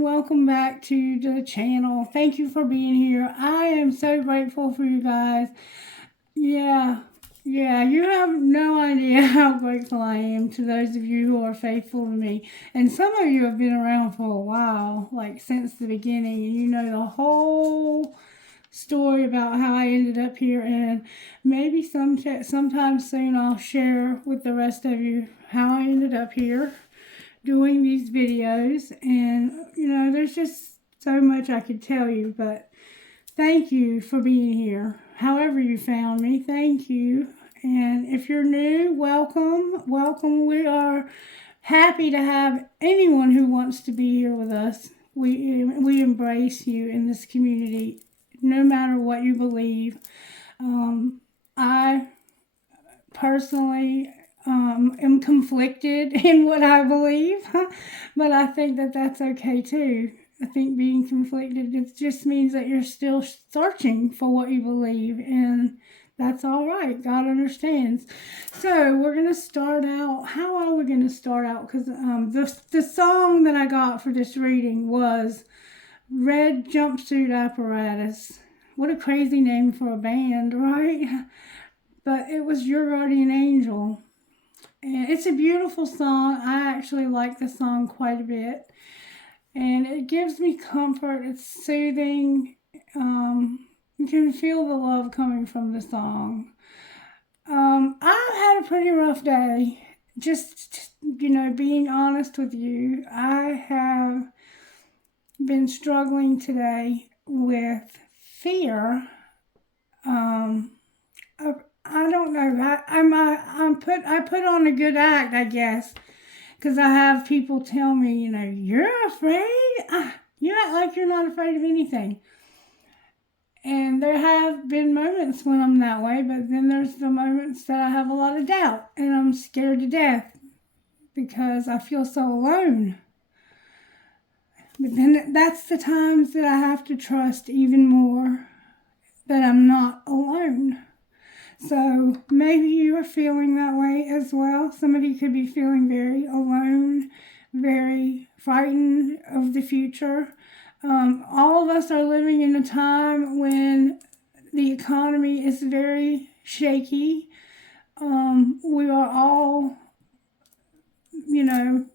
everyone. Welcome back to the channel. Thank you for being here. I am so grateful for you guys. Yeah, you have no idea how grateful I am to those of you who are faithful to me. And some of you have been around for a while, like since the beginning, and you know the whole story about how I ended up here. And maybe sometime soon I'll share with the rest of you how I ended up here doing these videos. And you know, there's just so much I could tell you, but thank you for being here. However you found me, thank you. And if you're new, welcome. We are happy to have anyone who wants to be here with us. We embrace you in this community, no matter what you believe. I personally am conflicted in what I believe, but I think that that's okay too. I think being conflicted, it just means that you're still searching for what you believe, and that's all right. God understands. So we're going to start out. How are we going to start out? Because the song that I got for this reading was Red Jumpsuit Apparatus. What a crazy name for a band, right? But it was Your Guardian Angel. And it's a beautiful song. I actually like the song quite a bit. And it gives me comfort. It's soothing. You can feel the love coming from the song. I've had a pretty rough day. Just, being honest with you, I have been struggling today with fear. I don't know. I put on a good act, I guess, because I have people tell me, you're afraid. You act like you're not afraid of anything. And there have been moments when I'm that way, but then there's the moments that I have a lot of doubt and I'm scared to death because I feel so alone. But then that's the times that I have to trust even more that I'm not alone. So maybe you are feeling that way as well. Some of you could be feeling very alone, very frightened of the future. All of us are living in a time when the economy is very shaky. We are all, in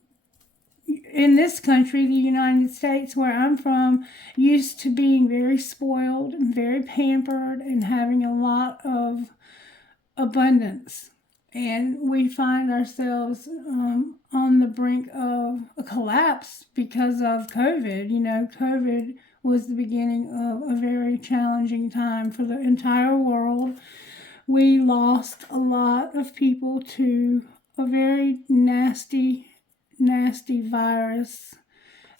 this country, the United States, where I'm from, used to being very spoiled and very pampered and having a lot of abundance. And we find ourselves on the brink of a collapse because of COVID. COVID was the beginning of a very challenging time for the entire world. We lost a lot of people to a very nasty virus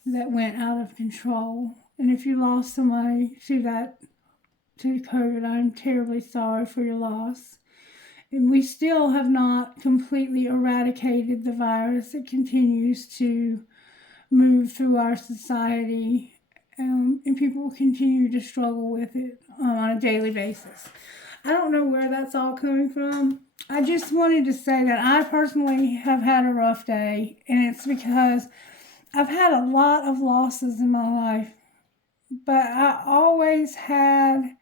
that went out of control. And if you lost somebody to COVID, I'm terribly sorry for your loss. And we still have not completely eradicated the virus. It continues to move through our society, and people will continue to struggle with it on a daily basis. I don't know where that's all coming from. I just wanted to say that I personally have had a rough day, and it's because I've had a lot of losses in my life, but I always had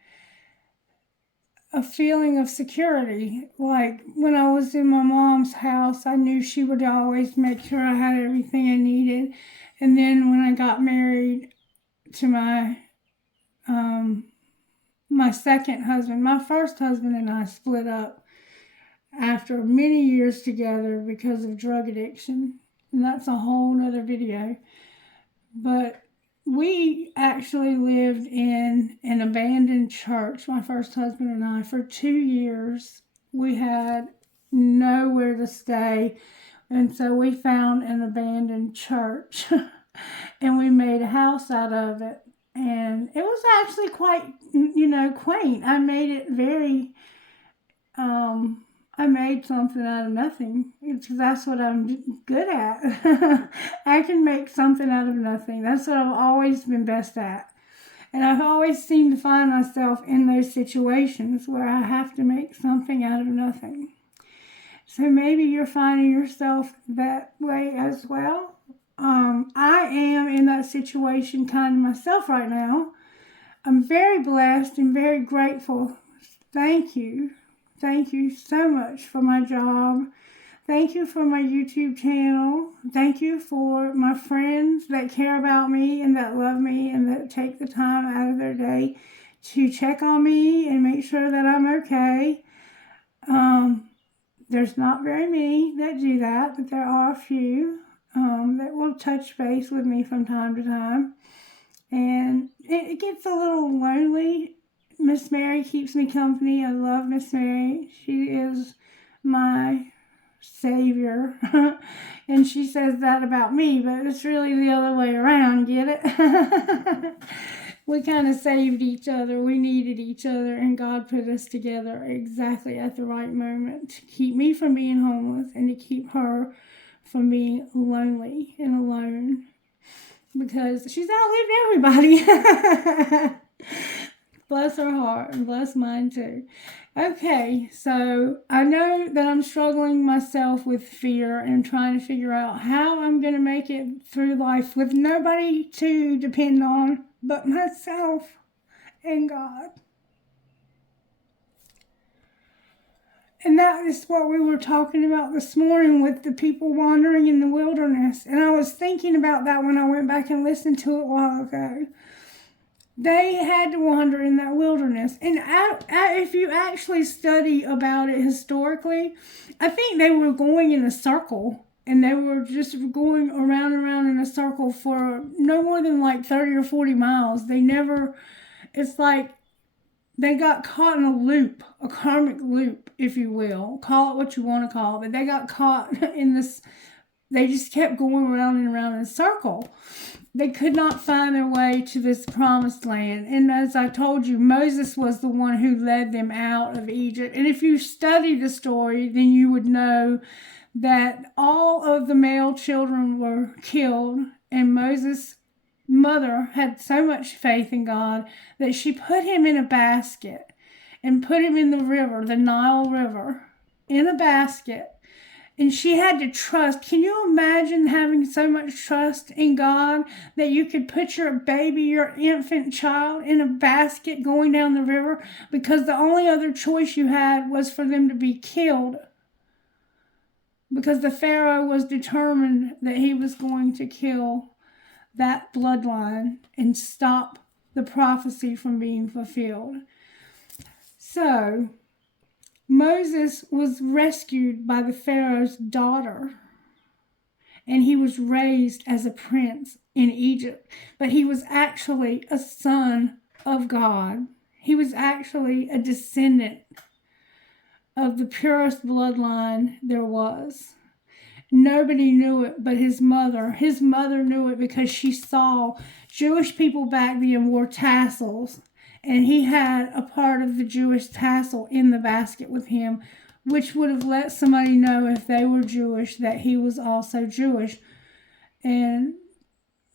a feeling of security. Like when I was in my mom's house, I knew she would always make sure I had everything I needed. And then when I got married to my second husband, my first husband and I split up after many years together because of drug addiction. And that's a whole nother video. But we actually lived in an abandoned church, my first husband and I, for 2 years. We had nowhere to stay, and so we found an abandoned church, and we made a house out of it. And it was actually quite, quaint. I made it very, I made something out of nothing. That's what I'm good at. I can make something out of nothing. That's what I've always been best at. And I've always seemed to find myself in those situations where I have to make something out of nothing. So maybe you're finding yourself that way as well. I am in that situation kind of myself right now. I'm very blessed and very grateful. Thank you. Thank you so much for my job. Thank you for my YouTube channel. Thank you for my friends that care about me and that love me and that take the time out of their day to check on me and make sure that I'm okay. There's not very many that do that, but there are a few that will touch base with me from time to time. And it gets a little lonely. Miss Mary keeps me company. I love Miss Mary. She is my savior. And she says that about me, but it's really the other way around. Get it? We kind of saved each other. We needed each other, and God put us together exactly at the right moment to keep me from being homeless and to keep her from being lonely and alone, because she's outlived everybody. Bless her heart and bless mine too. Okay, so I know that I'm struggling myself with fear and trying to figure out how I'm going to make it through life with nobody to depend on but myself and God. And that is what we were talking about this morning with the people wandering in the wilderness. And I was thinking about that when I went back and listened to it a while ago. They had to wander in that wilderness. And if you actually study about it historically, I think they were going in a circle. And they were just going around and around in a circle for no more than like 30 or 40 miles. It's like they got caught in a loop, a karmic loop, if you will. Call it what you want to call it. But they got caught in this, they just kept going around and around in a circle. They could not find their way to this promised land. And as I told you, Moses was the one who led them out of Egypt. And if you study the story, then you would know that all of the male children were killed. And Moses' mother had so much faith in God that she put him in a basket and put him in the river, the Nile River, in a basket. And she had to trust. Can you imagine having so much trust in God that you could put your baby, your infant child, in a basket going down the river because the only other choice you had was for them to be killed? Because the Pharaoh was determined that he was going to kill that bloodline and stop the prophecy from being fulfilled. So Moses was rescued by the Pharaoh's daughter, and he was raised as a prince in Egypt, but he was actually a son of God. He was actually a descendant of the purest bloodline there was. Nobody knew it but his mother. His mother knew it because she saw Jewish people back then wore tassels. And he had a part of the Jewish tassel in the basket with him, which would have let somebody know if they were Jewish that he was also Jewish. And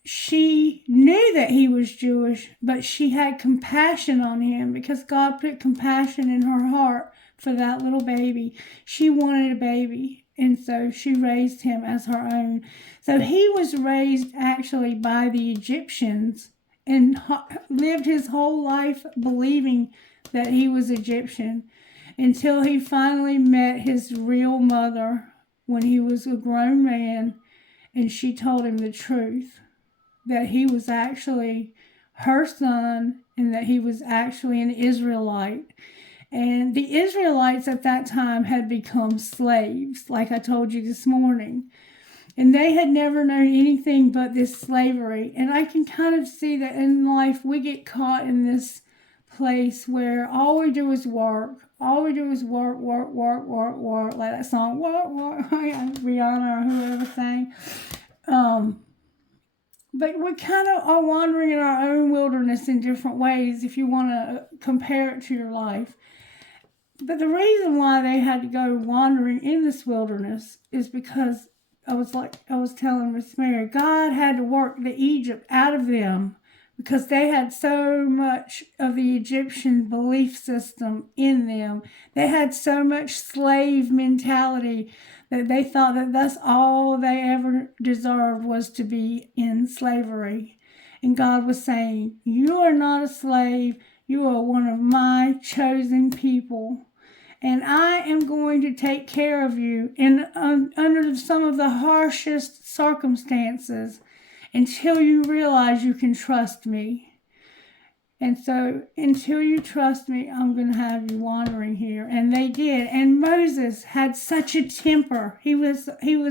she knew that he was Jewish, but she had compassion on him because God put compassion in her heart for that little baby. She wanted a baby, and so she raised him as her own. So he was raised actually by the Egyptians and lived his whole life believing that he was Egyptian until he finally met his real mother when he was a grown man, and she told him the truth, that he was actually her son and that he was actually an Israelite. And the Israelites at that time had become slaves, like I told you this morning. And they had never known anything but this slavery. And I can kind of see that in life we get caught in this place where all we do is work. All we do is work, like that song, work, Rihanna or whoever sang. But we kind of are wandering in our own wilderness in different ways if you want to compare it to your life. But the reason why they had to go wandering in this wilderness is because I was telling Miss Mary, God had to work the Egypt out of them because they had so much of the Egyptian belief system in them. They had so much slave mentality that they thought that that's all they ever deserved was to be in slavery. And God was saying, you are not a slave. You are one of my chosen people. And I am going to take care of you under some of the harshest circumstances until you realize you can trust me. And so until you trust me, I'm going to have you wandering here. And they did. And Moses had such a temper. He was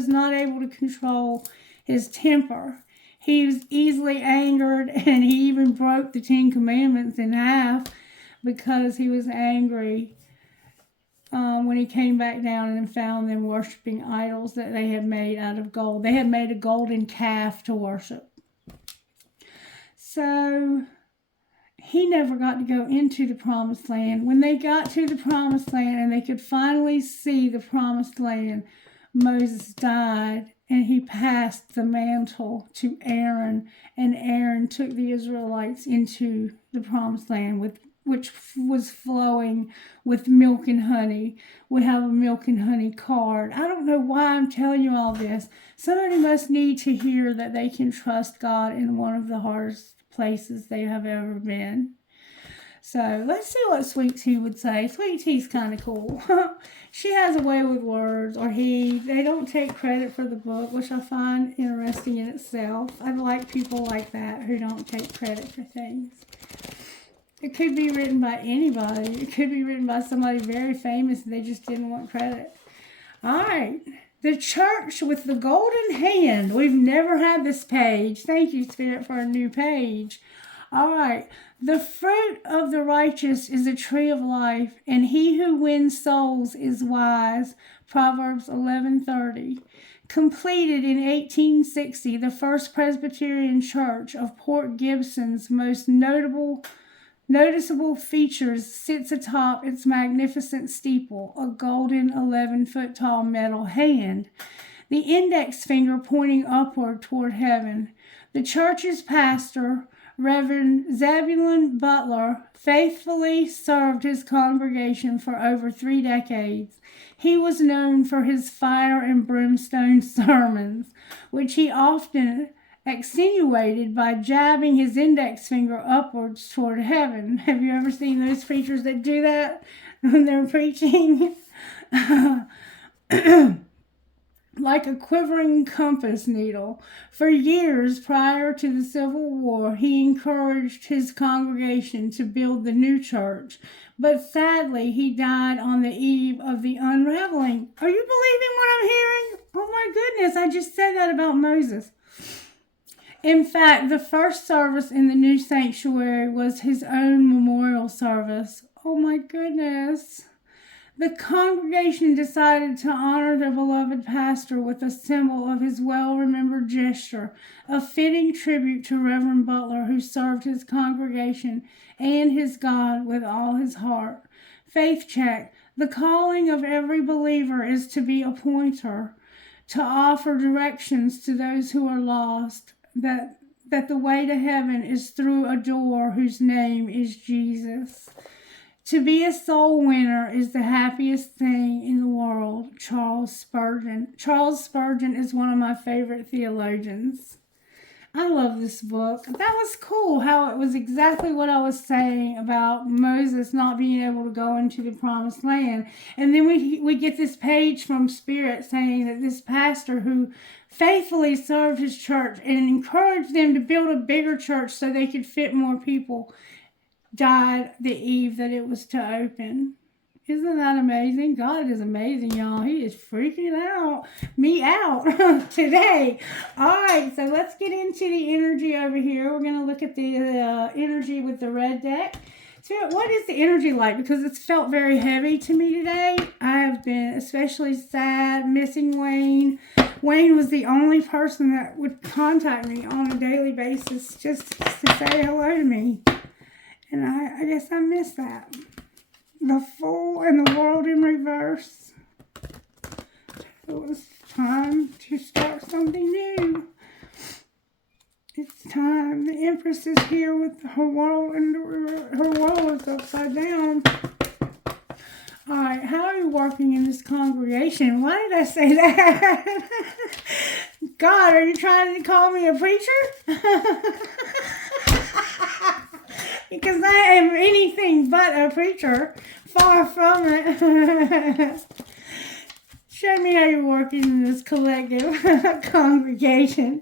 not able to control his temper. He was easily angered, and he even broke the 10 Commandments in half because he was angry when he came back down and found them worshiping idols that they had made out of gold. They had made a golden calf to worship. So he never got to go into the promised land. When they got to the promised land and they could finally see the promised land, Moses died, and he passed the mantle to Aaron, and Aaron took the Israelites into the promised land, which was flowing with milk and honey. We have a milk and honey card. I don't know why I'm telling you all this. Somebody must need to hear that they can trust God in one of the hardest places they have ever been. So let's see what Sweet Tea would say. Sweet Tea's kind of cool. She has a way with words, or he. They don't take credit for the book, which I find interesting in itself. I like people like that who don't take credit for things. It could be written by anybody. It could be written by somebody very famous and they just didn't want credit. All right. The church with the golden hand. We've never had this page. Thank you, Spirit, for a new page. All right. The fruit of the righteous is a tree of life, and he who wins souls is wise. Proverbs 11:30. Completed in 1860, the First Presbyterian Church of Port Gibson's most noticeable features sits atop its magnificent steeple, a golden 11-foot-tall metal hand, the index finger pointing upward toward heaven. The church's pastor, Reverend Zebulon Butler, faithfully served his congregation for over 3 decades. He was known for his fire and brimstone sermons, which he often accentuated by jabbing his index finger upwards toward heaven. Have you ever seen those preachers that do that when they're preaching? Like a quivering compass needle. For years prior to the Civil War, he encouraged his congregation to build the new church, but sadly he died on the eve of the unraveling. Are you believing what I'm hearing? Oh my goodness, I just said that about Moses. In fact, the first service in the new sanctuary was his own memorial service. Oh my goodness. The congregation decided to honor their beloved pastor with a symbol of his well-remembered gesture, a fitting tribute to Reverend Butler, who served his congregation and his God with all his heart. Faith check. The calling of every believer is to be a pointer, to offer directions to those who are lost, that the way to heaven is through a door whose name is Jesus. To be a soul winner is the happiest thing in the world. Charles Spurgeon. Charles Spurgeon is one of my favorite theologians. I love this book. That was cool how it was exactly what I was saying about Moses not being able to go into the promised land. And then we get this page from Spirit saying that this pastor who faithfully served his church and encouraged them to build a bigger church so they could fit more people died the eve that it was to open. Isn't that amazing? God is amazing, y'all. He is freaking me out today. All right, so let's get into the energy over here. We're going to look at the energy with the red deck. Spirit, what is the energy like? Because it's felt very heavy to me today. I have been especially sad, missing Wayne. Wayne was the only person that would contact me on a daily basis just to say hello to me. And I guess I missed that. The Fool and the World in Reverse. It was time to start something new. It's time. The Empress is here with her world, and her world is upside down. All right, how are you working in this congregation? Why did I say that? God, are you trying to call me a preacher? Because I am anything but a preacher. Far from it. Show me how you're working in this collective congregation.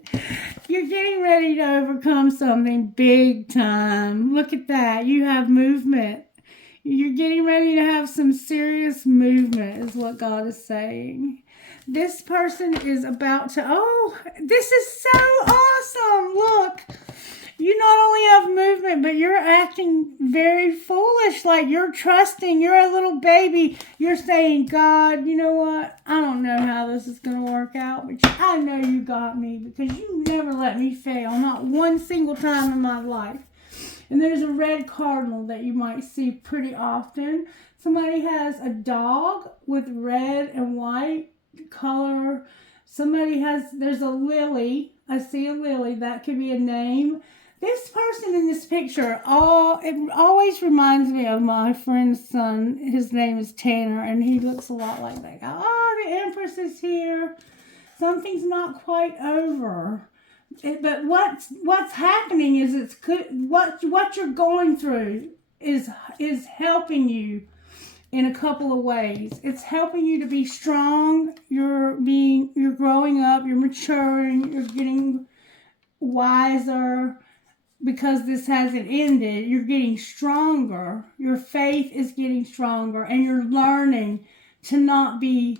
You're getting ready to overcome something big time. Look at that. You have movement. You're getting ready to have some serious movement, is what God is saying. This person is about to, oh, this is so awesome. Look, you not only have movement, but you're acting very foolish, like you're trusting. You're a little baby. You're saying, God, you know what? I don't know how this is going to work out, but I know you got me because you never let me fail, not one single time in my life. And there's a red cardinal that you might see pretty often. Somebody has a dog with red and white color. There's a lily. I see a lily. That could be a name. This person in this picture, it always reminds me of my friend's son. His name is Tanner, and he looks a lot like that guy. Oh, the Empress is here. Something's not quite over. But what's happening is what you're going through is helping you in a couple of ways. It's helping you to be strong. You're growing up. You're maturing. You're getting wiser. Because this hasn't ended, you're getting stronger. Your faith is getting stronger, and you're learning to not be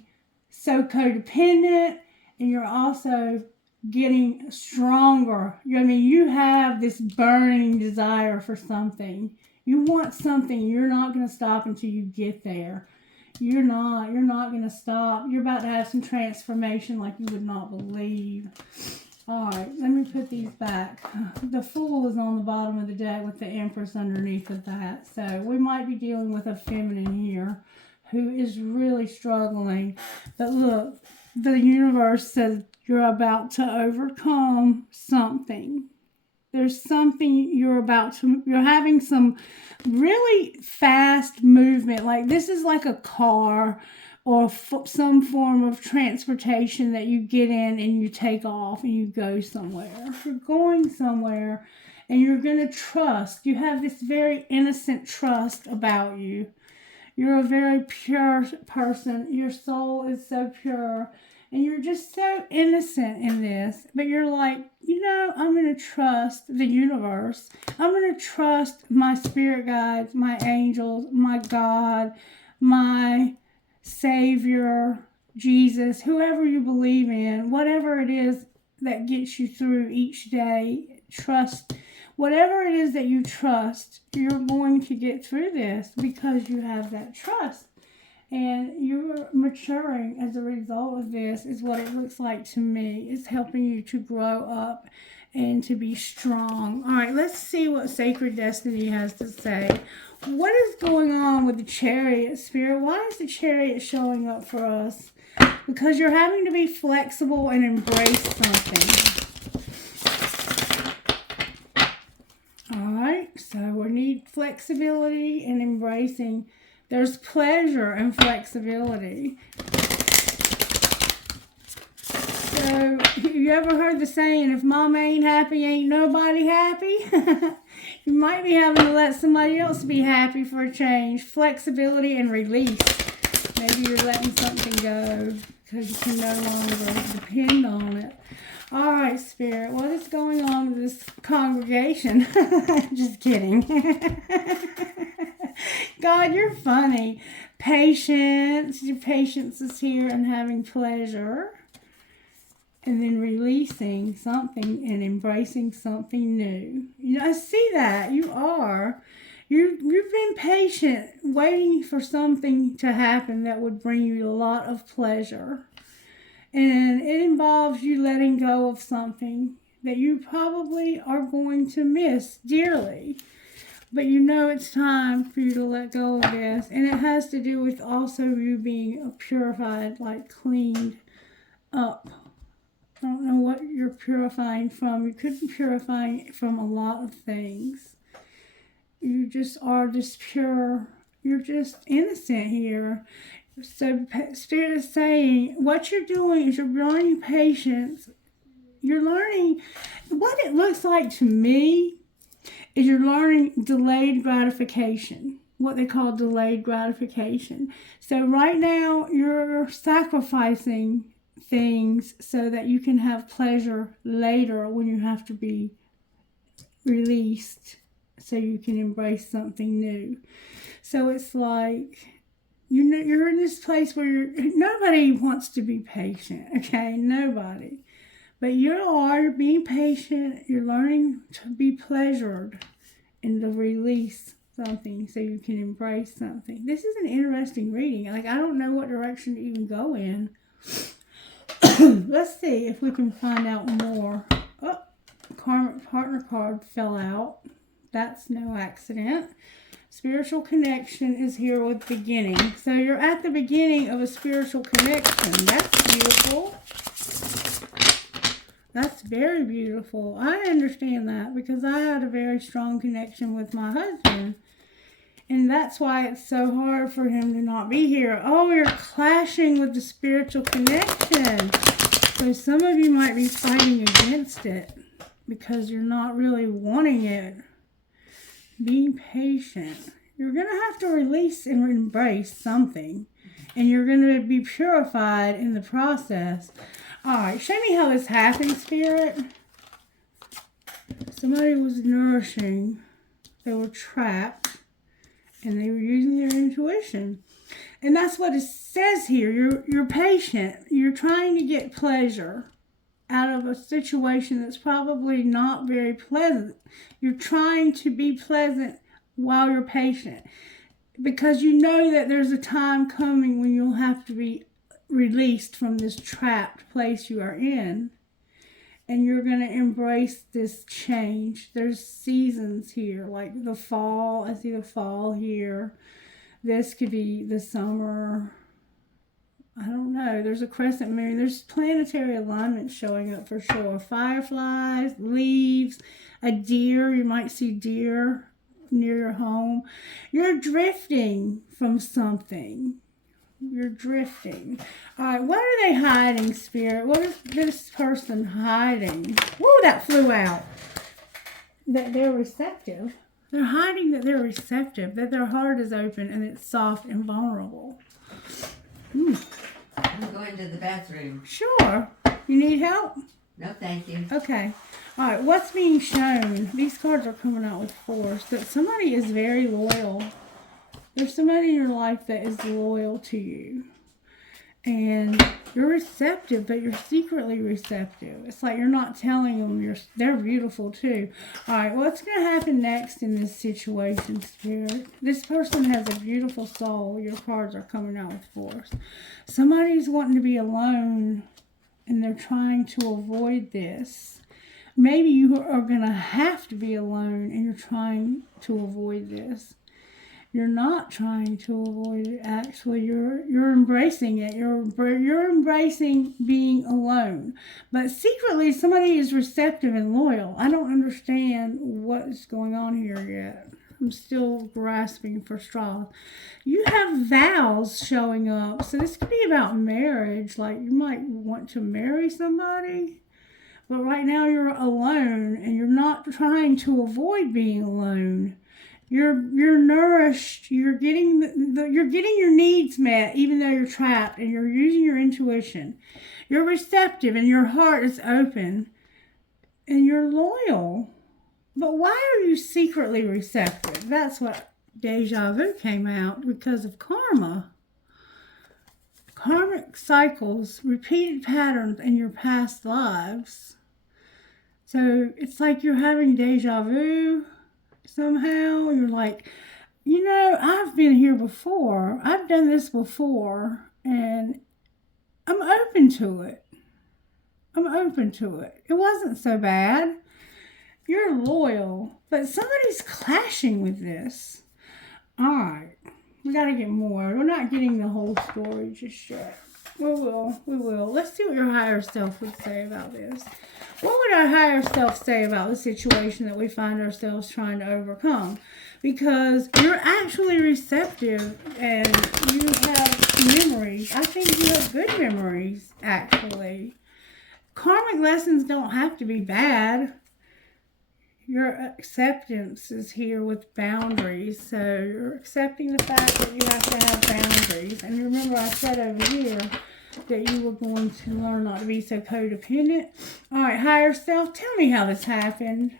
so codependent, and you're also getting stronger. You have this burning desire for something. You want something. You're not going to stop until you get there. You're not going to stop. You're about to have some transformation like you would not believe. All right, let me put these back. The Fool is on the bottom of the deck with the Empress underneath of that. So we might be dealing with a feminine here who is really struggling. But look, the universe says you're about to overcome something. There's something you're having some really fast movement. Like this is like a car or some form of transportation that you get in and you take off and you go somewhere. You're going somewhere and you're going to trust. You have this very innocent trust about you. You're a very pure person. Your soul is so pure. And you're just so innocent in this. But you're like, I'm going to trust the universe. I'm going to trust my spirit guides, my angels, my God, my Savior, Jesus, whoever you believe in, whatever it is that gets you through each day, trust. Whatever it is that you trust, you're going to get through this because you have that trust. And you're maturing as a result of this is what it looks like to me. It's helping you to grow up and to be strong. All right, let's see what Sacred Destiny has to say. What is going on with the Chariot, Spirit? Why is the Chariot showing up for us? Because you're having to be flexible and embrace something. All right, so we need flexibility and embracing. There's pleasure and flexibility. So, you ever heard the saying, if mama ain't happy, ain't nobody happy? You might be having to let somebody else be happy for a change. Flexibility and release. Maybe you're letting something go because you can no longer depend on it. All right, Spirit, what is going on with this congregation? Just kidding. God, you're funny. Patience. Your patience is here and having pleasure. And then releasing something and embracing something new. I see that. You are. You've been patient, waiting for something to happen that would bring you a lot of pleasure. And it involves you letting go of something that you probably are going to miss dearly. But it's time for you to let go of this. And it has to do with also you being purified, like cleaned up I don't know what you're purifying from. You could be purifying from a lot of things. You just are just pure. You're just innocent here. So Spirit is saying what you're doing is you're learning patience. You're learning what it looks like to me is you're learning delayed gratification, what they call delayed gratification. So right now you're sacrificing things so that you can have pleasure later when you have to be released so you can embrace something new. So it's like you're in this place where nobody wants to be patient, okay? Nobody. But you're being patient. You're learning to be pleasured and to release something so you can embrace something. This is an interesting reading. Like, I don't know what direction to even go in. Let's see if we can find out more. Oh, karmic partner card fell out. That's no accident. Spiritual connection is here with beginning. So you're at the beginning of a spiritual connection. That's beautiful. That's very beautiful. I understand that because I had a very strong connection with my husband. And that's why it's so hard for him to not be here. Oh, you're clashing with the spiritual connection. So some of you might be fighting against it because you're not really wanting it. Be patient. You're going to have to release and embrace something. And you're going to be purified in the process. All right, show me how this happened, Spirit. Somebody was nourishing. They were trapped. And they were using their intuition. And that's what it says here. You're patient. You're trying to get pleasure out of a situation that's probably not very pleasant. You're trying to be pleasant while you're patient. Because you know that there's a time coming when you'll have to be released from this trapped place you are in. And you're going to embrace this change. There's seasons here, like the fall. I see the fall here. This could be the summer. I don't know. There's a crescent moon. There's planetary alignment showing up for sure. Fireflies, leaves, a deer. You might see deer near your home. You're drifting from something. You're drifting. All right, what are they hiding, Spirit? What is this person hiding? Woo, that flew out. That they're receptive. They're hiding that they're receptive, that their heart is open and it's soft and vulnerable. I'm going to the bathroom. Sure. You need help? No, thank you. Okay. All right, what's being shown? These cards are coming out with force. That somebody is very loyal. There's somebody in your life that is loyal to you. And you're receptive, but you're secretly receptive. It's like you're not telling them they're beautiful too. All right, what's going to happen next in this situation, Spirit? This person has a beautiful soul. Your cards are coming out with force. Somebody's wanting to be alone, and they're trying to avoid this. Maybe you are going to have to be alone, and you're trying to avoid this. You're not trying to avoid it. Actually, you're embracing it. You're embracing being alone. But secretly, somebody is receptive and loyal. I don't understand what's going on here yet. I'm still grasping for straws. You have vows showing up. So this could be about marriage. Like you might want to marry somebody. But right now you're alone and you're not trying to avoid being alone. You're nourished. You're getting you're getting your needs met, even though you're trapped, and you're using your intuition. You're receptive, and your heart is open, and you're loyal. But why are you secretly receptive? That's what deja vu came out because of karma. Karmic cycles, repeated patterns in your past lives. So it's like you're having deja vu. Somehow you're like, I've been here before. I've done this before, and I'm open to it. It wasn't so bad. You're loyal, but somebody's clashing with this. All right, we got to get more. We're not getting the whole story just yet. We will. We will. Let's see what your higher self would say about this. What would our higher self say about the situation that we find ourselves trying to overcome? Because you're actually receptive and you have memories. I think you have good memories, actually. Karmic lessons don't have to be bad. Your acceptance is here with boundaries. So you're accepting the fact that you have to have boundaries. And remember, I said over here that you were going to learn not to be so codependent. All right, higher self, tell me how this happened.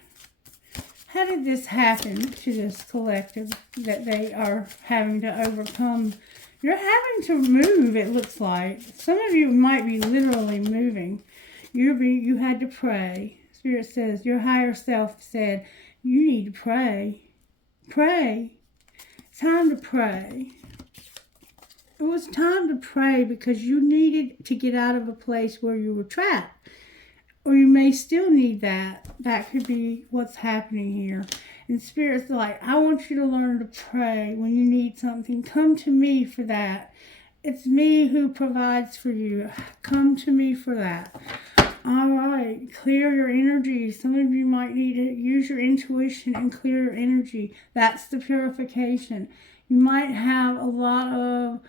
How did this happen to this collective that they are having to overcome? You're having to move, it looks like. Some of you might be literally moving. You had to pray. Spirit says, your higher self said, you need to pray. Pray. It's time to pray. It was time to pray because you needed to get out of a place where you were trapped. Or you may still need that. That could be what's happening here. And Spirit's like, I want you to learn to pray when you need something. Come to me for that. It's me who provides for you. Come to me for that. All right, clear your energy. Some of you might need to use your intuition and clear your energy. That's the purification. You might have a lot of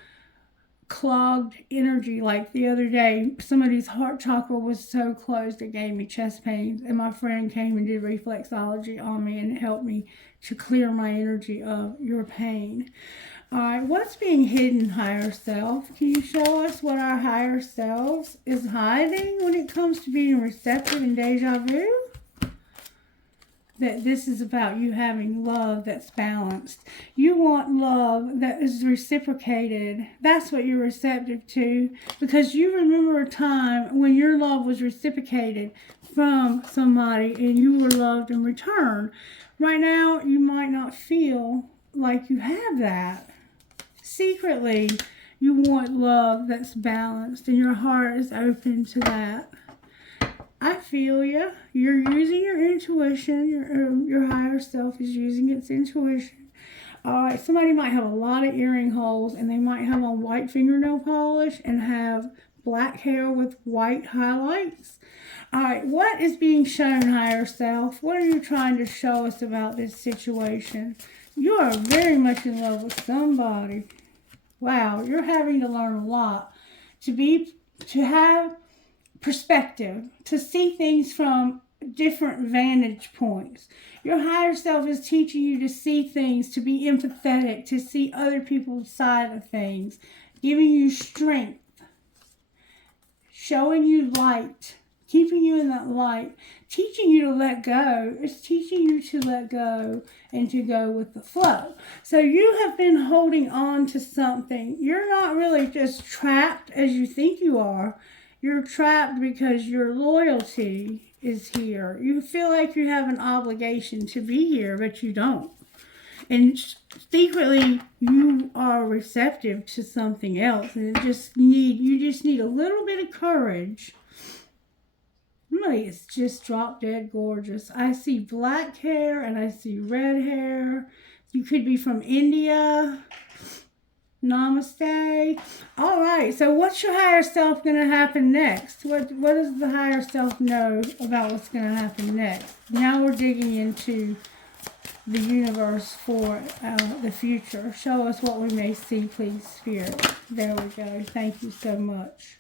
clogged energy. Like the other day, somebody's heart chakra was so closed it gave me chest pains, and my friend came and did reflexology on me and helped me to clear my energy of your pain. All right, what's being hidden, higher self? Can you show us what our higher selves is hiding when it comes to being receptive and deja vu? That this is about you having love that's balanced. You want love that is reciprocated. That's what you're receptive to, because you remember a time when your love was reciprocated from somebody and you were loved in return. Right now, you might not feel like you have that. Secretly, you want love that's balanced and your heart is open to that. I feel you. You're using your intuition. Your higher self is using its intuition. All right, somebody might have a lot of earring holes and they might have on white fingernail polish and have black hair with white highlights. All right, what is being shown, higher self? What are you trying to show us about this situation? You are very much in love with somebody. Wow, you're having to learn a lot to have perspective, to see things from different vantage points. Your higher self is teaching you to see things, to be empathetic, to see other people's side of things, giving you strength, showing you light, keeping you in that light, teaching you to let go. It's teaching you to let go and to go with the flow. So you have been holding on to something. You're not really just trapped as you think you are. You're trapped because your loyalty is here. You feel like you have an obligation to be here, but you don't. And secretly, you are receptive to something else. And you just need a little bit of courage. Really, it's just drop dead gorgeous. I see black hair and I see red hair. You could be from India. Namaste. All right, so what's your higher self going to happen next? What does the higher self know about what's going to happen next? Now we're digging into the universe for the future. Show us what we may see, please, Spirit. There we go. Thank you so much.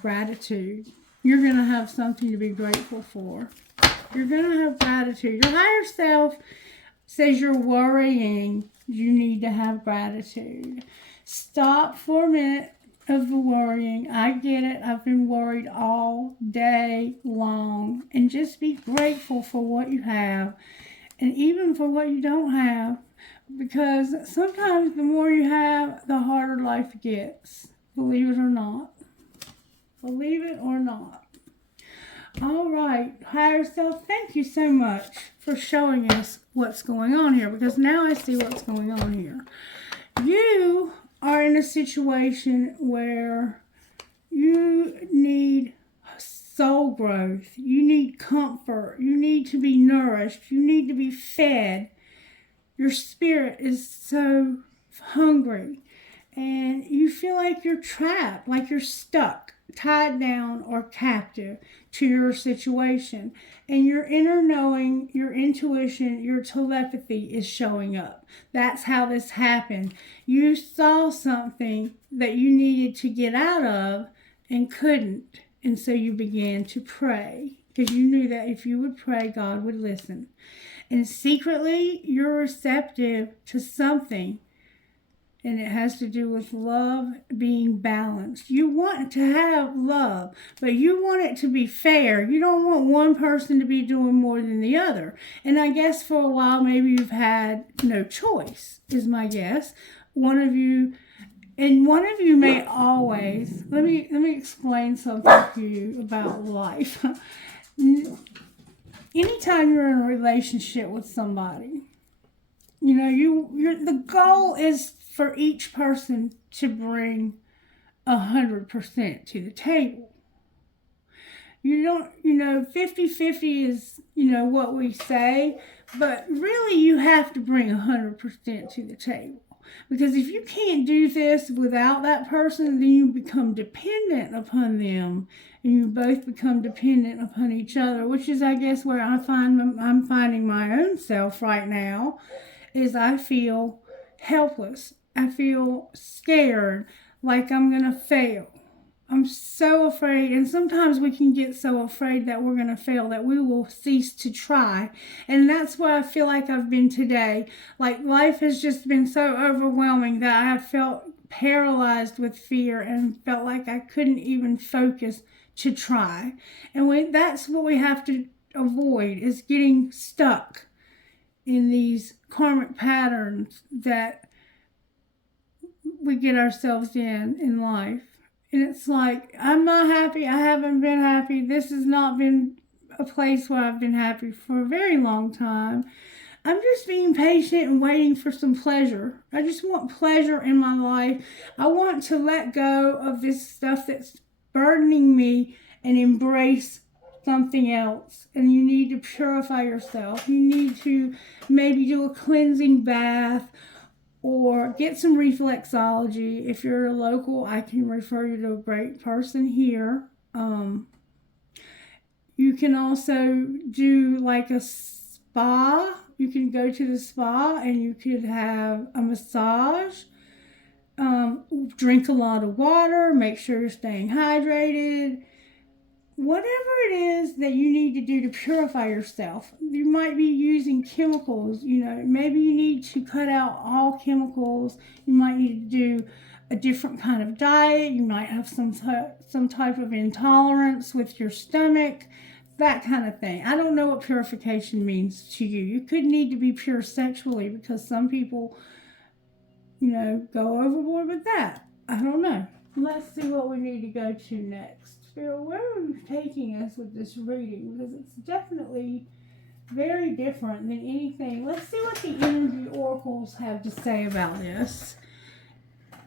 Gratitude. You're going to have something to be grateful for. You're going to have gratitude. Your higher self says you're worrying. You need to have gratitude. Stop for a minute of the worrying. I get it. I've been worried all day long. And just be grateful for what you have. And even for what you don't have. Because sometimes the more you have, the harder life gets. Believe it or not. Believe it or not. All right, higher self, thank you so much for showing us what's going on here, because now I see what's going on here. You are in a situation where you need soul growth. You need comfort. You need to be nourished. You need to be fed. Your spirit is so hungry. and you feel like you're trapped, like you're stuck, tied down, or captive to your situation. And your inner knowing, your intuition, your telepathy is showing up. That's how this happened. You saw something that you needed to get out of and couldn't. And so you began to pray because you knew that if you would pray, God would listen. And secretly, you're receptive to something, and it has to do with love being balanced. You want to have love, but you want it to be fair. You don't want one person to be doing more than the other. And I guess for a while, maybe you've had no choice, is my guess. One of you may always, let me explain something to you about life. Anytime you're in a relationship with somebody, the goal is for each person to bring 100% to the table. You don't, 50-50 is, what we say, but really you have to bring 100% to the table. Because if you can't do this without that person, then you become dependent upon them, and you both become dependent upon each other, which is, I guess, where I'm finding my own self right now, is I feel helpless. I feel scared, like I'm going to fail. I'm so afraid, and sometimes we can get so afraid that we're going to fail that we will cease to try. And that's where I feel like I've been today. Like life has just been so overwhelming that I have felt paralyzed with fear and felt like I couldn't even focus to try. And that's what we have to avoid, is getting stuck in these karmic patterns that we get ourselves in life. And it's like, I'm not happy. I haven't been happy. This has not been a place where I've been happy for a very long time. I'm just being patient and waiting for some pleasure. I just want pleasure in my life. I want to let go of this stuff that's burdening me and embrace something else. And you need to purify yourself. You need to maybe do a cleansing bath, or get some reflexology. If you're local, I can refer you to a great person here. You can also do like a spa. You can go to the spa and you could have a massage. Drink a lot of water. Make sure you're staying hydrated. Whatever it is that you need to do to purify yourself. You might be using chemicals, maybe you need to cut out all chemicals. You might need to do a different kind of diet. You might have some type of intolerance with your stomach, that kind of thing. I don't know what purification means to you. You could need to be pure sexually, because some people, go overboard with that. I don't know. Let's see what we need to go to next. Spirit, where are you taking us with this reading? Because it's definitely very different than anything. Let's see what the energy oracles have to say about this.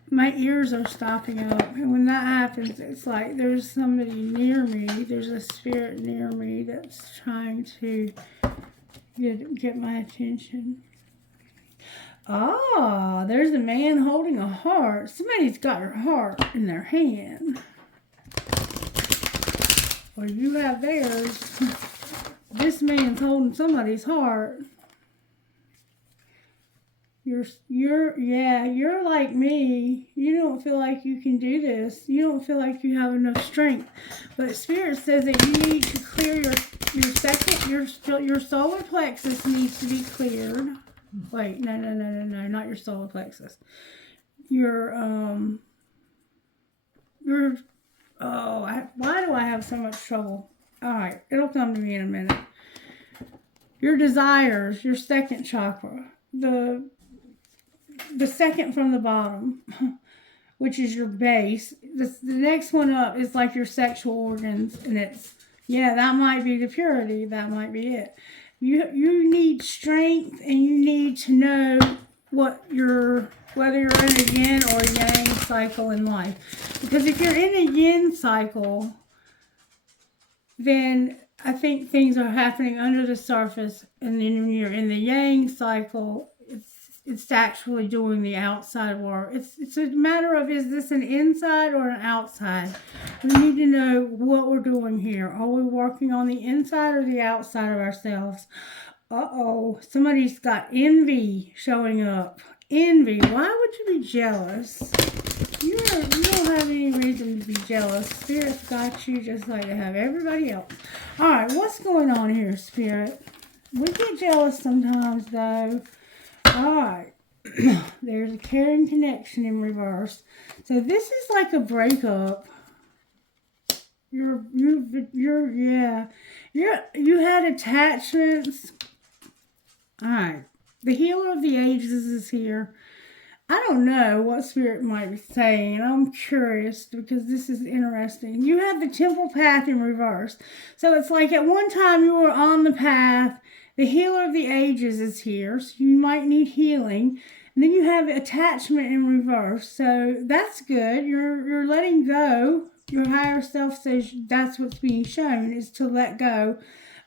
My ears are stopping up, and when that happens, it's like there's somebody near me. There's a spirit near me that's trying to get my attention. Ah, there's a man holding a heart. Somebody's got your heart in their hand. Or you have theirs. This man's holding somebody's heart. You're like me. You don't feel like you can do this. You don't feel like you have enough strength. But Spirit says that you need to clear your solar plexus needs to be cleared. Wait, no, not your solar plexus. Why do I have so much trouble? All right, it'll come to me in a minute. Your desires, your second chakra, the second from the bottom, which is your base. The next one up is like your sexual organs, and that might be the purity. That might be it. You need strength, and you need to know whether you're in a yin or a yang cycle in life. Because if you're in a yin cycle, then I think things are happening under the surface. And then when you're in the yang cycle, it's actually doing the outside work. It's a matter of, is this an inside or an outside? We need to know what we're doing here. Are we working on the inside or the outside of ourselves? Uh-oh, somebody's got envy showing up. Envy. Why would you be jealous? You don't have any reason to be jealous. Spirit's got you just like they have everybody else. All right, what's going on here, Spirit? We get jealous sometimes, though. All right. There's a caring connection in reverse. So this is like a breakup. You had attachments. All right. The healer of the ages is here. I don't know what Spirit might be saying. I'm curious because this is interesting. You have the temple path in reverse. So it's like at one time you were on the path. The healer of the ages is here. So you might need healing. And then you have attachment in reverse. So that's good. You're letting go. Your higher self says that's what's being shown, is to let go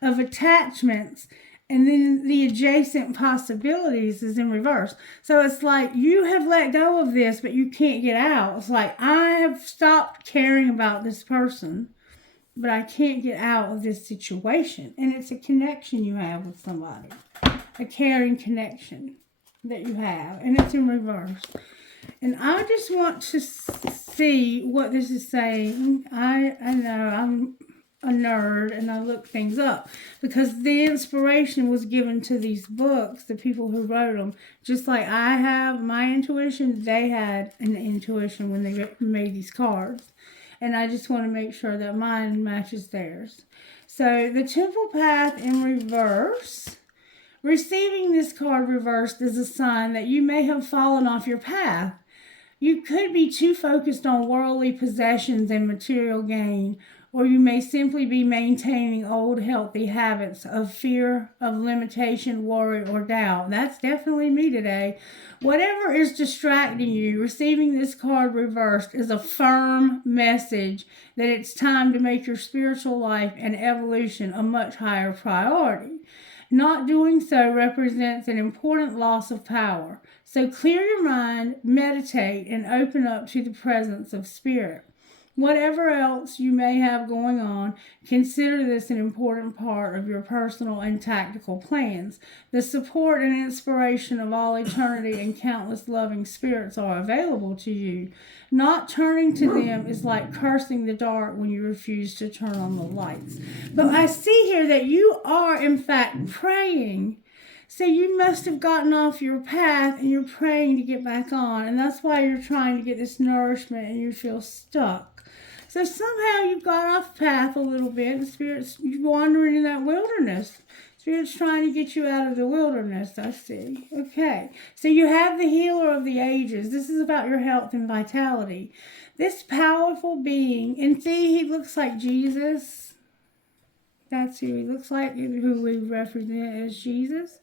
of attachments. And then the adjacent possibilities is in reverse. So it's like you have let go of this, but you can't get out. It's like I have stopped caring about this person, but I can't get out of this situation. And it's a connection you have with somebody, a caring connection that you have, and it's in reverse. And I just want to see what this is saying. I know I'm a nerd and I look things up because the inspiration was given to these books, the people who wrote them. Just like I have my intuition, they had an intuition when they made these cards. And I just want to make sure that mine matches theirs. So the temple path in reverse. Receiving this card reversed is a sign that you may have fallen off your path. You could be too focused on worldly possessions and material gain, or you may simply be maintaining old healthy habits of fear, of limitation, worry, or doubt. That's definitely me today. Whatever is distracting you, receiving this card reversed is a firm message that it's time to make your spiritual life and evolution a much higher priority. Not doing so represents an important loss of power. So clear your mind, meditate, and open up to the presence of Spirit. Whatever else you may have going on, consider this an important part of your personal and tactical plans. The support and inspiration of all eternity and countless loving spirits are available to you. Not turning to them is like cursing the dark when you refuse to turn on the lights. But I see here that you are, in fact, praying. So you must have gotten off your path and you're praying to get back on. And that's why you're trying to get this nourishment and you feel stuck. So somehow you got off path a little bit. The Spirit's wandering in that wilderness. Spirit's trying to get you out of the wilderness, I see. Okay. So you have the healer of the ages. This is about your health and vitality. This powerful being, and see, he looks like Jesus. That's who he looks like, who we represent as Jesus.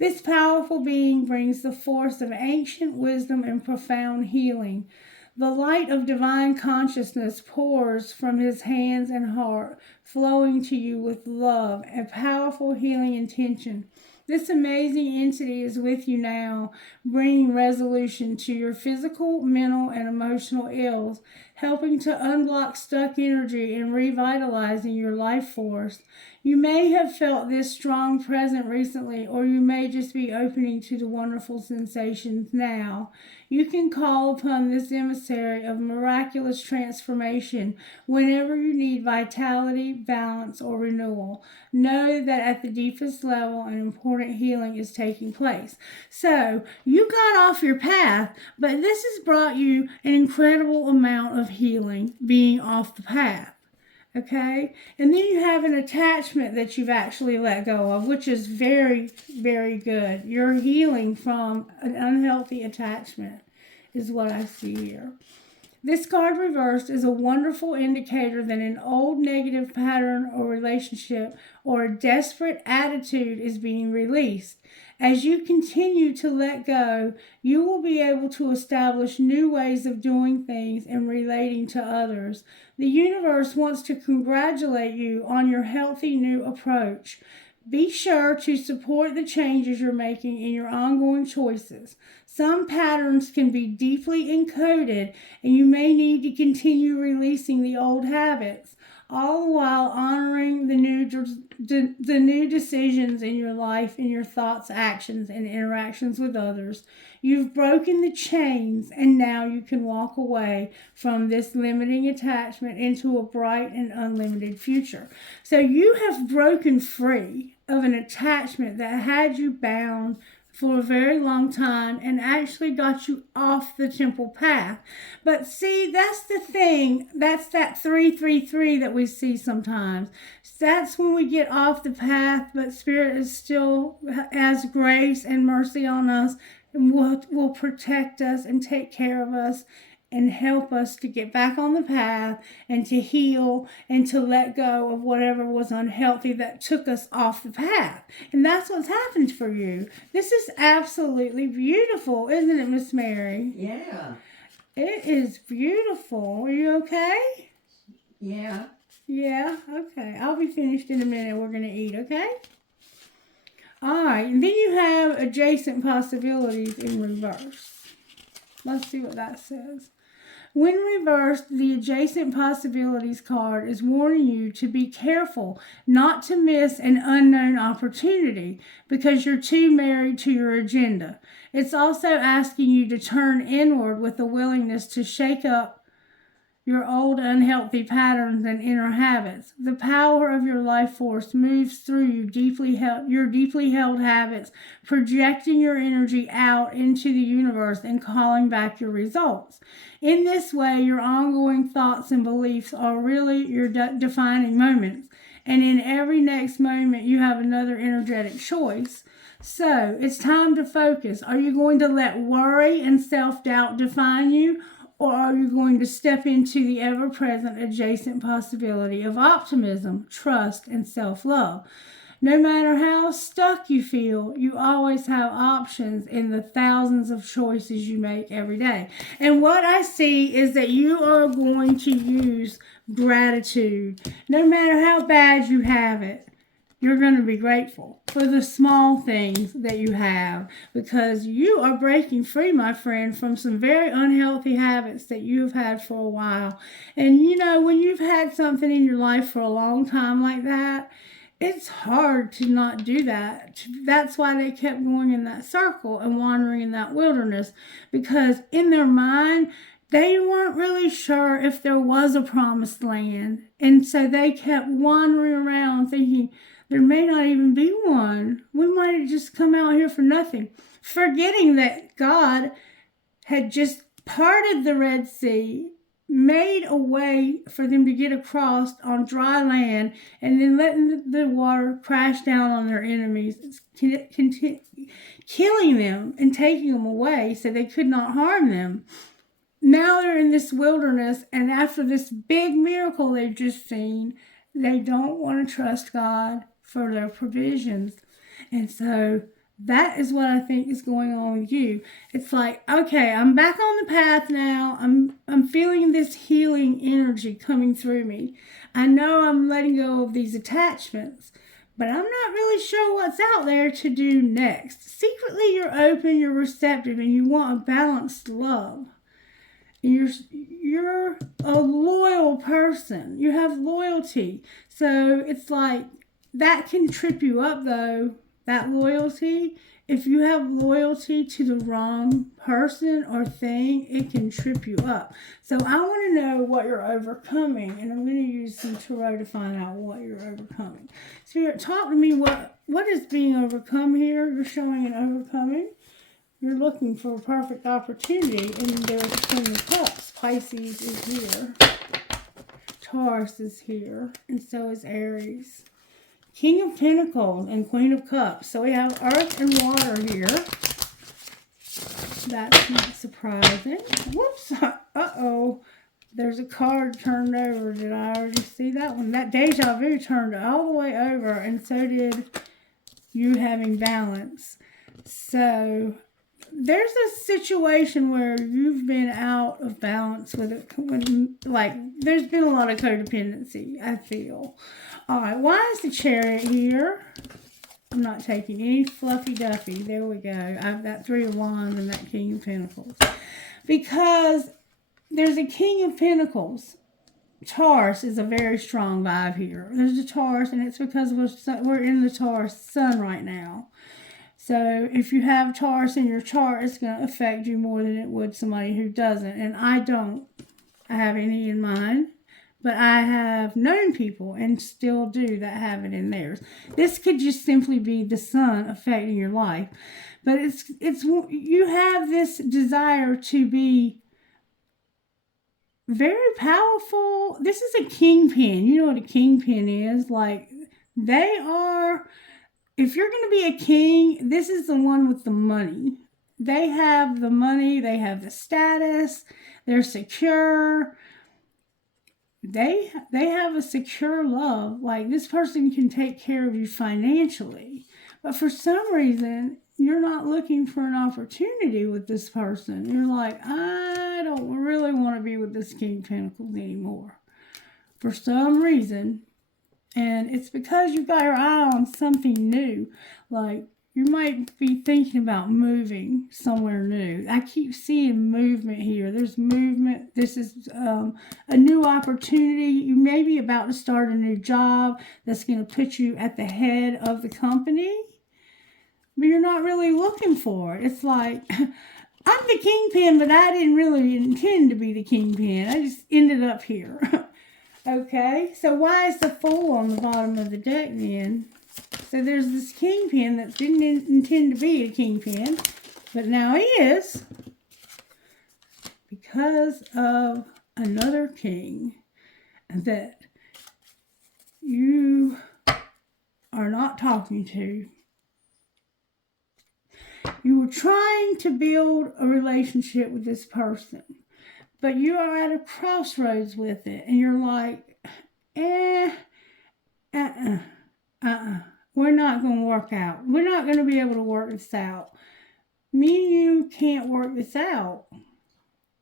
This powerful being brings the force of ancient wisdom and profound healing. The light of divine consciousness pours from his hands and heart, flowing to you with love, a powerful healing intention. This amazing entity is with you now, bringing resolution to your physical, mental, and emotional ills, helping to unblock stuck energy and revitalizing your life force. You may have felt this strong presence recently, or you may just be opening to the wonderful sensations now. You can call upon this emissary of miraculous transformation whenever you need vitality, balance, or renewal. Know that at the deepest level, an important healing is taking place. So, you got off your path, but this has brought you an incredible amount of healing being off the path. Okay? And then you have an attachment that you've actually let go of, which is very, very good. You're healing from an unhealthy attachment, is what I see here. This card reversed is a wonderful indicator that an old negative pattern or relationship or a desperate attitude is being released. As you continue to let go, you will be able to establish new ways of doing things and relating to others. The universe wants to congratulate you on your healthy new approach. Be sure to support the changes you're making in your ongoing choices. Some patterns can be deeply encoded, and you may need to continue releasing the old habits, all the while honoring the new decisions in your life, in your thoughts, actions, and interactions with others. You've broken the chains, and now you can walk away from this limiting attachment into a bright and unlimited future. So you have broken free of an attachment that had you bound for a very long time and actually got you off the temple path. But see, that's the thing. That's that 333 that we see sometimes. That's when we get off the path, but Spirit is still has grace and mercy on us and will protect us and take care of us and help us to get back on the path and to heal and to let go of whatever was unhealthy that took us off the path. And that's what's happened for you. This is absolutely beautiful, isn't it, Miss Mary? Yeah. It is beautiful. Are you okay? Yeah. Yeah? Okay. I'll be finished in a minute. We're going to eat, okay? All right. And then you have adjacent possibilities in reverse. Let's see what that says. When reversed, the adjacent possibilities card is warning you to be careful not to miss an unknown opportunity because you're too married to your agenda. It's also asking you to turn inward with a willingness to shake up your old unhealthy patterns and inner habits. The power of your life force moves through your deeply held habits, projecting your energy out into the universe and calling back your results. In this way, your ongoing thoughts and beliefs are really your defining moments. And in every next moment, you have another energetic choice. So it's time to focus. Are you going to let worry and self-doubt define you? Or are you going to step into the ever-present adjacent possibility of optimism, trust, and self-love? No matter how stuck you feel, you always have options in the thousands of choices you make every day. And what I see is that you are going to use gratitude. No matter how bad you have it, you're going to be grateful for the small things that you have because you are breaking free, my friend, from some very unhealthy habits that you've had for a while. And you know, when you've had something in your life for a long time like that, it's hard to not do that. That's why they kept going in that circle and wandering in that wilderness, because in their mind, they weren't really sure if there was a promised land. And so they kept wandering around thinking, there may not even be one. We might have just come out here for nothing. Forgetting that God had just parted the Red Sea, made a way for them to get across on dry land, and then letting the water crash down on their enemies, killing them and taking them away so they could not harm them. Now they're in this wilderness, and after this big miracle they've just seen, they don't want to trust God for their provisions. And so that is what I think is going on with you. It's like, okay, I'm back on the path now. I'm feeling this healing energy coming through me. I know I'm letting go of these attachments, but I'm not really sure what's out there to do next. Secretly, you're open, you're receptive, and you want a balanced love. You're a loyal person. You have loyalty. So it's like, that can trip you up though, that loyalty. If you have loyalty to the wrong person or thing, it can trip you up. So I want to know what you're overcoming, and I'm going to use some tarot to find out what you're overcoming. Spirit, talk to me. What is being overcome here? You're showing an overcoming. You're looking for a perfect opportunity, and there's the Queen of Cups. Pisces is here. Taurus is here, and so is Aries. King of Pentacles and Queen of Cups. So we have earth and water here. That's not surprising. Whoops. Uh-oh. There's a card turned over. Did I already see that one? That Deja Vu turned all the way over, and so did you having balance. So there's a situation where you've been out of balance with it. Like, there's been a lot of codependency, I feel. All right, why is the Chariot here? I'm not taking any fluffy duffy. There we go. I've got 3 of Wands and that King of Pentacles. Because there's a King of Pentacles. Taurus is a very strong vibe here. There's a Taurus, and it's because we're in the Taurus sun right now. So if you have Taurus in your chart, it's going to affect you more than it would somebody who doesn't. And I don't have any in mine, but I have known people and still do that have it in theirs. This could just simply be the sun affecting your life. But it's you have this desire to be very powerful. This is a kingpin. You know what a kingpin is? Like, they are, if you're going to be a king, this is the one with the money. They have the money, they have the status, they're secure. They have a secure love. Like, this person can take care of you financially. But for some reason, you're not looking for an opportunity with this person. You're like, I don't really want to be with this King of Pentacles anymore. For some reason. And it's because you've got your eye on something new. Like, you might be thinking about moving somewhere new. I keep seeing movement here. There's movement. This is a new opportunity. You may be about to start a new job that's going to put you at the head of the company. But you're not really looking for it. It's like, I'm the kingpin, but I didn't really intend to be the kingpin. I just ended up here. Okay, so why is the Fool on the bottom of the deck then? So there's this kingpin that didn't intend to be a kingpin, but now he is because of another king that you are not talking to. You were trying to build a relationship with this person, but you are at a crossroads with it, and you're like, we're not going to work out. We're not going to be able to work this out. Me and you can't work this out.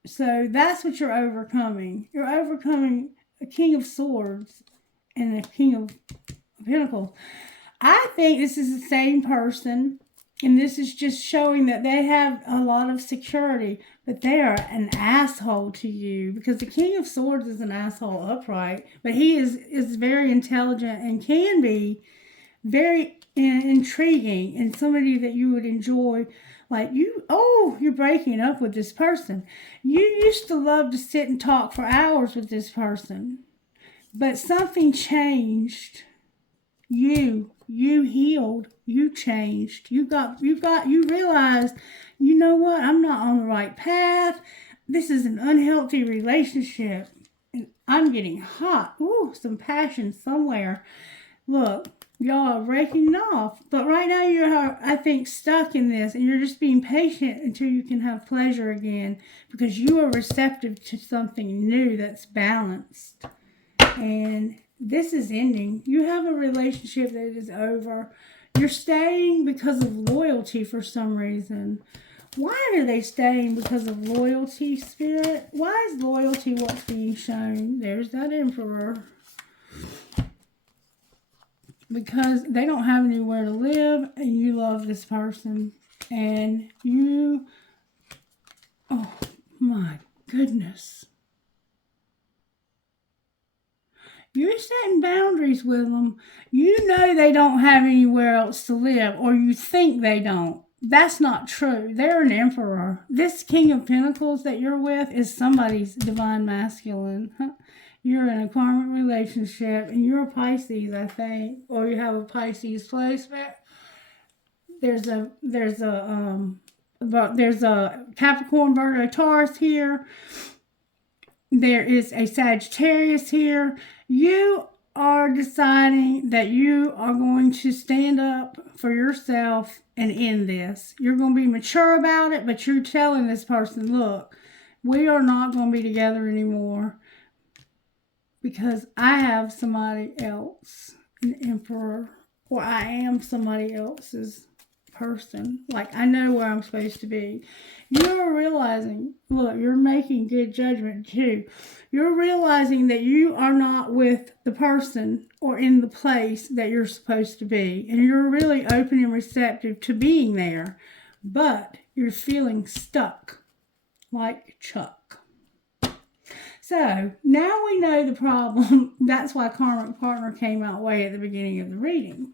So that's what you're overcoming. You're overcoming a King of Swords and a King of Pentacles. I think this is the same person, and this is just showing that they have a lot of security, but they are an asshole to you, because the King of Swords is an asshole upright, but he is very intelligent and can be very intriguing and somebody that you would enjoy. Like, you're breaking up with this person. You used to love to sit and talk for hours with this person, but something changed. You healed, you changed, you realized, you know what, I'm not on the right path. This is an unhealthy relationship. And I'm getting hot. Ooh, some passion somewhere. Look, y'all are breaking off. But right now you're, I think, stuck in this, and you're just being patient until you can have pleasure again, because you are receptive to something new that's balanced. And this is ending. You have a relationship that is over. You're staying because of loyalty for some reason. Why are they staying because of loyalty, Spirit? Why is loyalty what's being shown? There's that Emperor. Because they don't have anywhere to live, and you love this person. And you, oh my goodness. You're setting boundaries with them. You know they don't have anywhere else to live, or you think they don't. That's not true. They're an emperor. This King of Pentacles that you're with is somebody's divine masculine. You're in a karmic relationship, and you're a Pisces, I think, or you have a Pisces placement. There's a Capricorn, Virgo, Taurus here. There is a Sagittarius here. You are deciding that you are going to stand up for yourself and end this. You're going to be mature about it, but you're telling this person, look, we are not going to be together anymore because I have somebody else, an emperor, or I am somebody else's person. Like, I know where I'm supposed to be. You're realizing, look, you're making good judgment too. You're realizing that you are not with the person or in the place that you're supposed to be. And you're really open and receptive to being there. But you're feeling stuck, like Chuck. So now we know the problem. That's why karmic partner came out way at the beginning of the reading,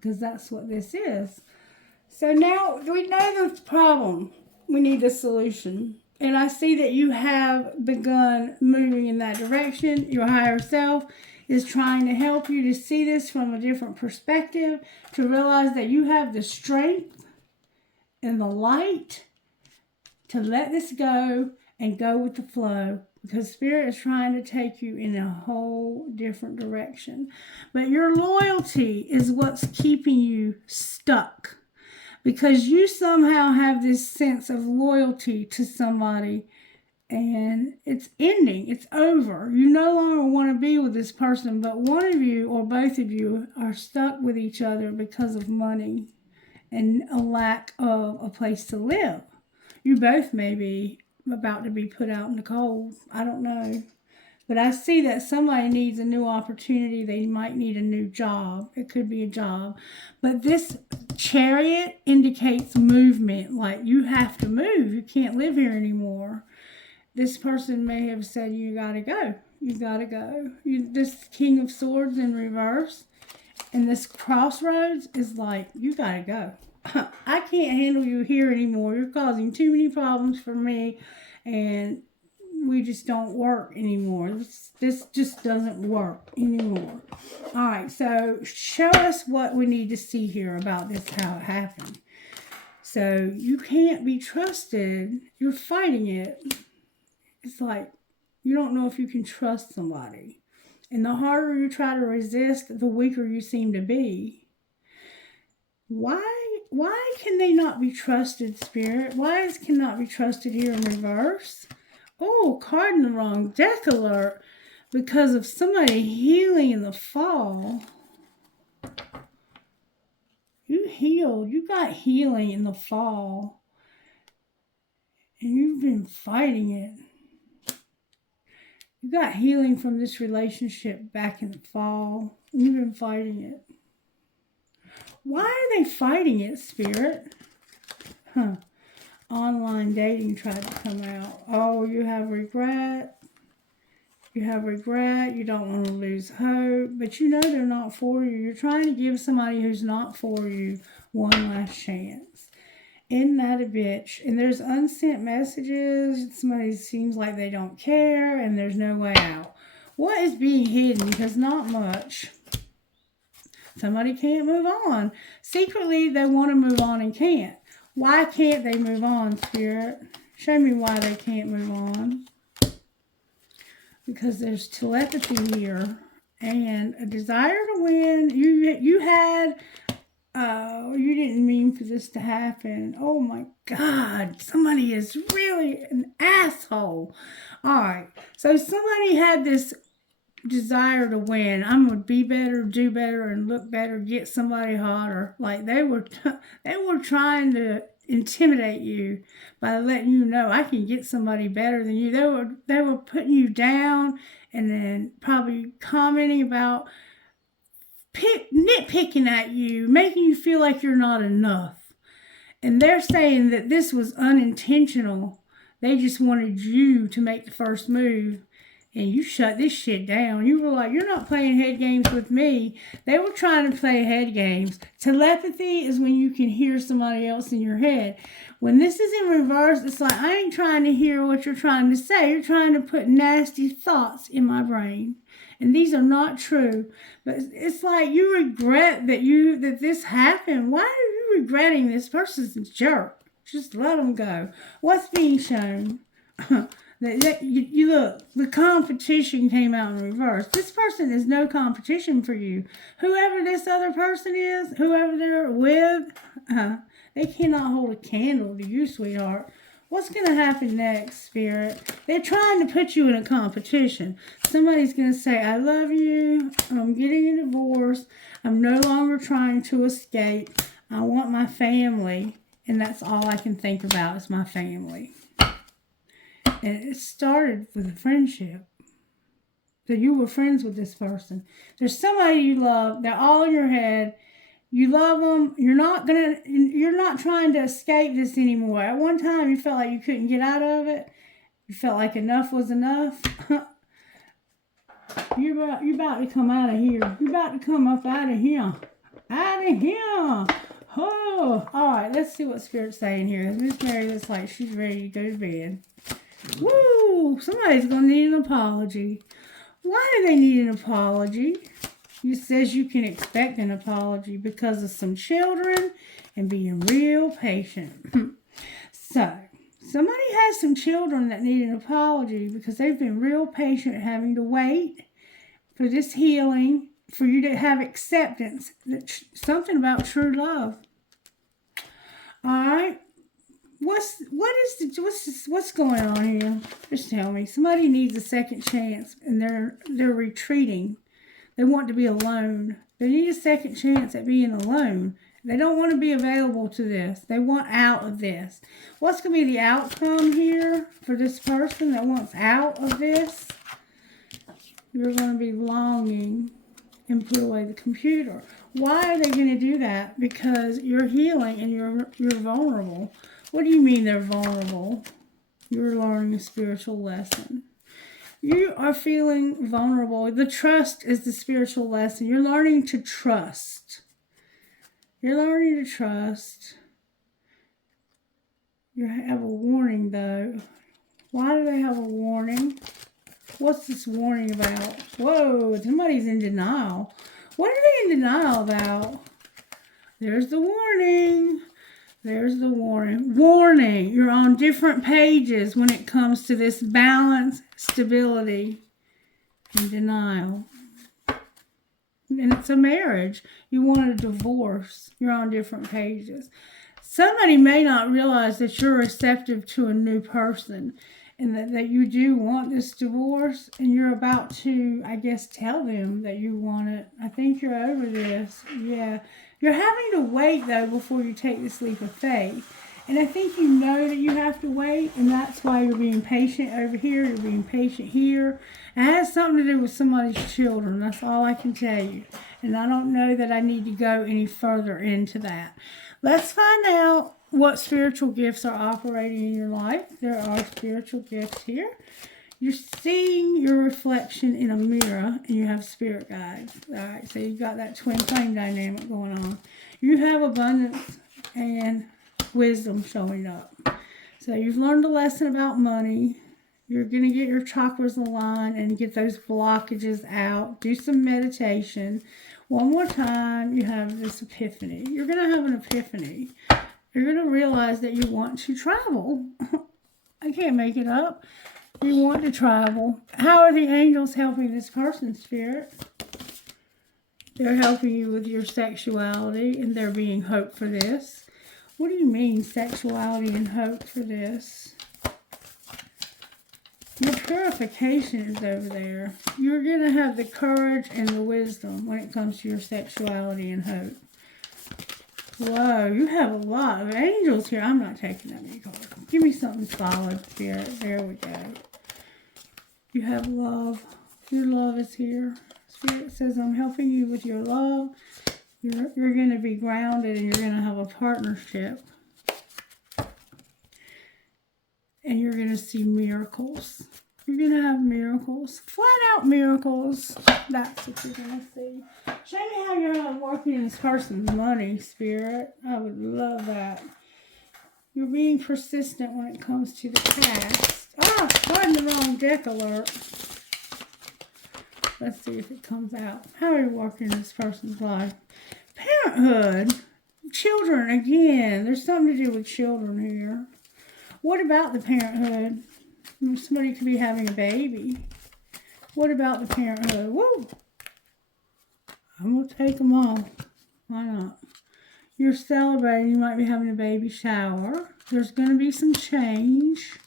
because that's what this is. So now we know the problem. We need a solution. And I see that you have begun moving in that direction. Your higher self is trying to help you to see this from a different perspective, to realize that you have the strength and the light to let this go and go with the flow, because Spirit is trying to take you in a whole different direction. But your loyalty is what's keeping you stuck, because you somehow have this sense of loyalty to somebody, and it's ending. It's over. You no longer want to be with this person, but one of you or both of you are stuck with each other because of money and a lack of a place to live. You both may be about to be put out in the cold. I don't know. But I see that somebody needs a new opportunity. They might need a new job. It could be a job. But this chariot indicates movement. Like, you have to move. You can't live here anymore. This person may have said, you got to go. You got to go. This King of Swords in reverse. And this crossroads is like, you got to go. I can't handle you here anymore. You're causing too many problems for me. And we just don't work anymore. This just doesn't work anymore. All right, so show us what we need to see here about this, how it happened. So you can't be trusted. You're fighting it. It's like you don't know if you can trust somebody. And the harder you try to resist, the weaker you seem to be. Why can they not be trusted, Spirit? Why cannot be trusted here in reverse? Oh, card in the wrong deck alert, because of somebody healing in the fall. You healed. You got healing in the fall. And you've been fighting it. You got healing from this relationship back in the fall. You've been fighting it. Why are they fighting it, Spirit? Online dating tried to come out. Oh, you have regret. You have regret. You don't want to lose hope. But you know they're not for you. You're trying to give somebody who's not for you one last chance. Isn't that a bitch? And there's unsent messages. Somebody seems like they don't care, and there's no way out. What is being hidden? Because not much. Somebody can't move on. Secretly, they want to move on and can't. Why can't they move on, Spirit? Show me why they can't move on. Because there's telepathy here and a desire to win. You had, you didn't mean for this to happen. Oh my God, somebody is really an asshole. All right, so somebody had this desire to win. I'm gonna be better, do better, and look better, get somebody hotter. Like they were trying to intimidate you by letting you know I can get somebody better than you. They were putting you down, and then probably commenting about nitpicking at you, making you feel like you're not enough. And they're saying that this was unintentional. They just wanted you to make the first move. And you shut this shit down. You were like, you're not playing head games with me. They were trying to play head games. Telepathy is when you can hear somebody else in your head. When this is in reverse, it's like, I ain't trying to hear what you're trying to say. You're trying to put nasty thoughts in my brain. And these are not true. But it's like you regret that this happened. Why are you regretting this person's a jerk? Just let them go. What's being shown? You look, the competition came out in reverse. This person is no competition for you. Whoever this other person is, whoever they're with, they cannot hold a candle to you, sweetheart. What's going to happen next, Spirit? They're trying to put you in a competition. Somebody's going to say, I love you. I'm getting a divorce. I'm no longer trying to escape. I want my family, and that's all I can think about is my family. And it started with a friendship. So you were friends with this person. There's somebody you love. They're all in your head. You love them. You're not trying to escape this anymore. At one time, you felt like you couldn't get out of it. You felt like enough was enough. You're about to come out of here. You're about to come up out of here. Out of here. Oh, all right. Let's see what Spirit's saying here. Miss Mary looks like she's ready to go to bed. Woo! Somebody's gonna need an apology. Why do they need an apology? It says you can expect an apology because of some children and being real patient. So, somebody has some children that need an apology because they've been real patient having to wait for this healing, for you to have acceptance. Something about true love. All right. What's going on here? Just tell me. Somebody needs a second chance and they're retreating. They want to be alone. They need a second chance at being alone. They don't want to be available to this. They want out of this. What's going to be the outcome here for this person that wants out of this? You're going to be longing and put away the computer. Why are they going to do that? Because you're healing and you're vulnerable. What do you mean they're vulnerable? You're learning a spiritual lesson. You are feeling vulnerable. The trust is the spiritual lesson. You're learning to trust. You're learning to trust. You have a warning, though. Why do they have a warning? What's this warning about? Whoa, somebody's in denial. What are they in denial about? There's the warning. There's the warning. Warning, you're on different pages when it comes to this balance, stability, and denial. And it's a marriage. You want a divorce. You're on different pages. Somebody may not realize that you're receptive to a new person and that you do want this divorce, and you're about to, I guess, tell them that you want it. I think you're over this. Yeah. You're having to wait, though, before you take this leap of faith. And I think you know that you have to wait, and that's why you're being patient over here. You're being patient here. It has something to do with somebody's children. That's all I can tell you. And I don't know that I need to go any further into that. Let's find out what spiritual gifts are operating in your life. There are spiritual gifts here. You're seeing your reflection in a mirror, and you have spirit guides. All right, so you've got that twin flame dynamic going on. You have abundance and wisdom showing up. So you've learned a lesson about money. You're going to get your chakras aligned and get those blockages out. Do some meditation. One more time, you have this epiphany. You're going to have an epiphany. You're going to realize that you want to travel. I can't make it up. You want to travel. How are the angels helping this person, Spirit? They're helping you with your sexuality, and they're being hope for this. What do you mean, sexuality and hope for this? Your purification is over there. You're going to have the courage and the wisdom when it comes to your sexuality and hope. Whoa, you have a lot of angels here. I'm not taking that many cards. Give me something solid, Spirit. There we go. You have love. Your love is here. Spirit says, I'm helping you with your love. You're going to be grounded, and you're going to have a partnership. And you're going to see miracles. You're going to have miracles. Flat out miracles. That's what you're going to see. Show me how you're working in this person's money, Spirit. I would love that. You're being persistent when it comes to the past. Ah, I'm the wrong deck alert. Let's see if it comes out. How are you working in this person's life? Parenthood. Children, again. There's something to do with children here. What about the parenthood? Somebody could be having a baby. What about the parenthood? Woo! I'm going to take them all. Why not? You're celebrating. You might be having a baby shower. There's going to be some change.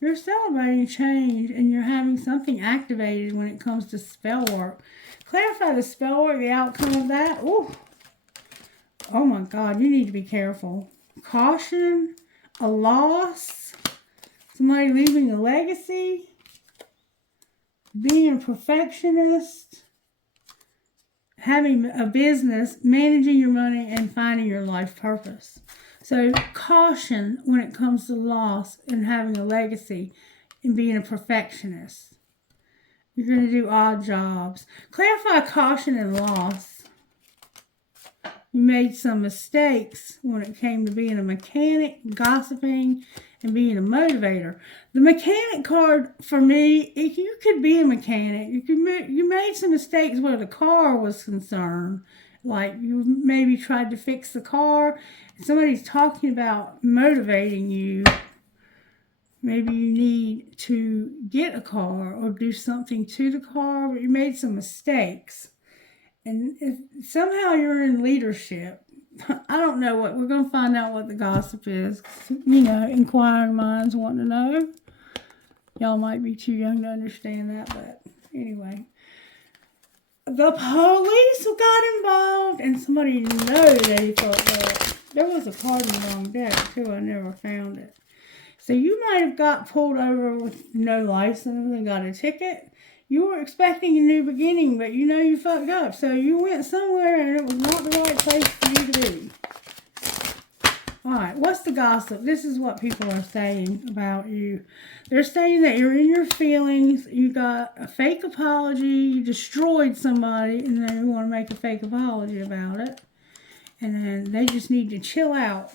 You're celebrating change, and you're having something activated when it comes to spell work. Clarify the spell work, the outcome of that. Ooh. oh my God, you need to be careful. Caution, a loss, somebody leaving a legacy, being a perfectionist, having a business, managing your money, and finding your life purpose. So caution when it comes to loss and having a legacy and being a perfectionist. You're going to do odd jobs. Clarify caution and loss. You made some mistakes when it came to being a mechanic, gossiping, and being a motivator. The mechanic card for me, if you could be a mechanic, you made some mistakes where the car was concerned. Like you maybe tried to fix the car. Somebody's talking about motivating you. Maybe you need to get a car or do something to the car, but you made some mistakes. And if somehow you're in leadership, I don't know what, we're going to find out what the gossip is. You know, inquiring minds want to know. Y'all might be too young to understand that, but anyway. The police got involved, and somebody know they thought that there was a card in the wrong deck, too. I never found it. So you might have got pulled over with no license and got a ticket. You were expecting a new beginning, but you know you fucked up. So you went somewhere and it was not the right place for you to be. All right, what's the gossip? This is what people are saying about you. They're saying that you're in your feelings, you got a fake apology, you destroyed somebody, and they want to make a fake apology about it. And then they just need to chill out.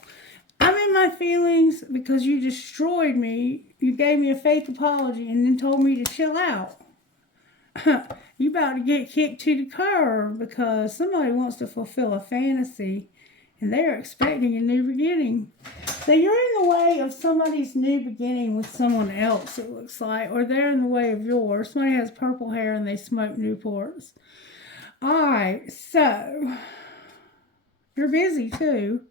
I'm in my feelings because you destroyed me. You gave me a fake apology and then told me to chill out. You about to get kicked to the curb because somebody wants to fulfill a fantasy and they're expecting a new beginning. So you're in the way of somebody's new beginning with someone else, it looks like, or they're in the way of yours. Somebody has purple hair and they smoke Newports. All right, so you're busy too.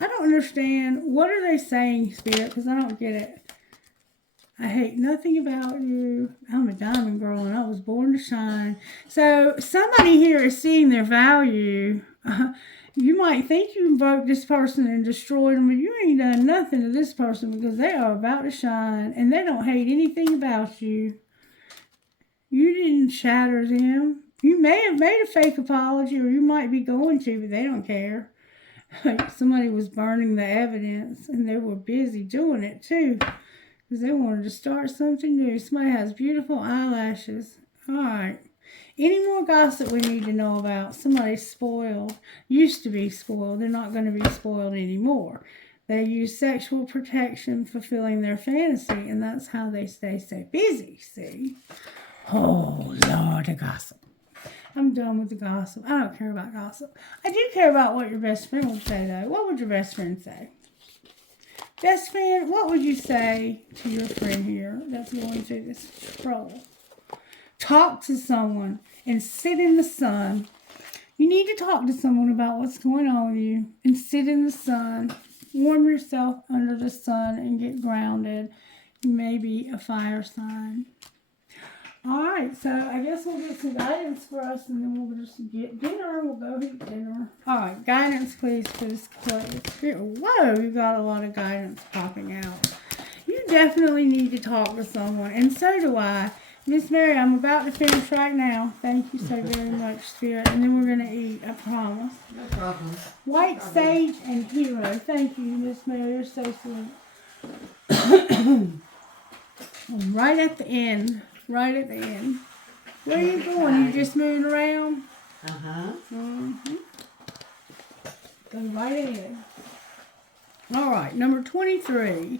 I don't understand. What are they saying, Spirit? Because I don't get it. I hate nothing about you. I'm a diamond girl and I was born to shine. So somebody here is seeing their value. You might think you invoked this person and destroyed them, but you ain't done nothing to this person because they are about to shine and they don't hate anything about you. You didn't shatter them. You may have made a fake apology or you might be going to, but they don't care. Somebody was burning the evidence and they were busy doing it too because they wanted to start something new. Somebody has beautiful eyelashes. All right. Any more gossip we need to know about? Somebody's spoiled. Used to be spoiled. They're not going to be spoiled anymore. They use sexual protection, fulfilling their fantasy, and that's how they stay so busy, see? Oh, Lord, the gossip. I'm done with the gossip. I don't care about gossip. I do care about what your best friend would say, though. What would your best friend say? Best friend, what would you say to your friend here that's going through this trouble? Talk to someone and sit in the sun. You need to talk to someone about what's going on with you and sit in the sun. Warm yourself under the sun and get grounded. You may be a fire sign. All right, so I guess we'll get some guidance for us, and then we'll just get dinner. We'll go eat dinner. All right, guidance, please, for this clay. Whoa, you got a lot of guidance popping out. You definitely need to talk to someone, and so do I. Miss Mary, I'm about to finish right now. Thank you so very much, Spirit, and then we're going to eat, I promise. No problem. White Sage and Hero. Thank you, Miss Mary. You're so sweet. Right at the end. Right at the end. Where are you going? You just moving around? Uh-huh. Mm-hmm. Go right ahead. All right, number 23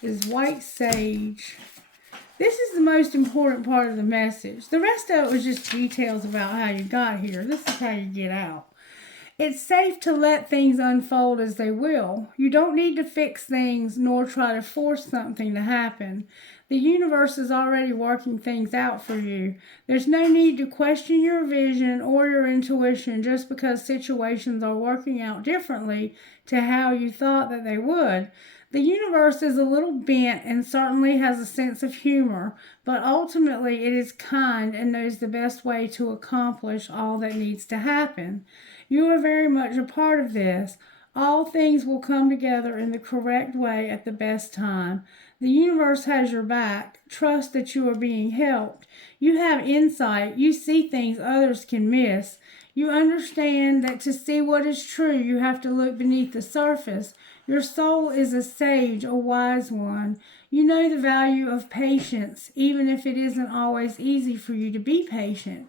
is White Sage. This is the most important part of the message. The rest of it was just details about how you got here. This is how you get out. It's safe to let things unfold as they will. You don't need to fix things nor try to force something to happen. The universe is already working things out for you. There's no need to question your vision or your intuition just because situations are working out differently to how you thought that they would. The universe is a little bent and certainly has a sense of humor, but ultimately it is kind and knows the best way to accomplish all that needs to happen. You are very much a part of this. All things will come together in the correct way at the best time. The universe has your back. Trust that you are being helped. You have insight. You see things others can miss. You understand that to see what is true, you have to look beneath the surface. Your soul is a sage, a wise one. You know the value of patience, even if it isn't always easy for you to be patient.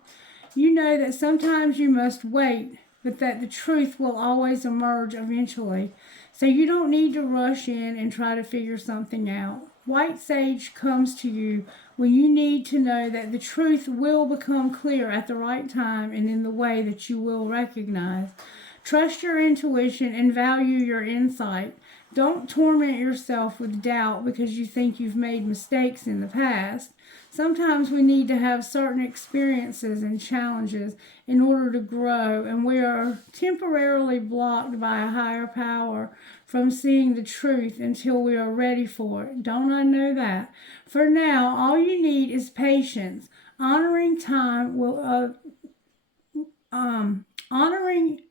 You know that sometimes you must wait, but that the truth will always emerge eventually. So you don't need to rush in and try to figure something out. White sage comes to you when you need to know that the truth will become clear at the right time and in the way that you will recognize. Trust your intuition and value your insight. Don't torment yourself with doubt because you think you've made mistakes in the past. Sometimes we need to have certain experiences and challenges in order to grow, and we are temporarily blocked by a higher power from seeing the truth until we are ready for it. Don't I know that? For now, all you need is patience. Honoring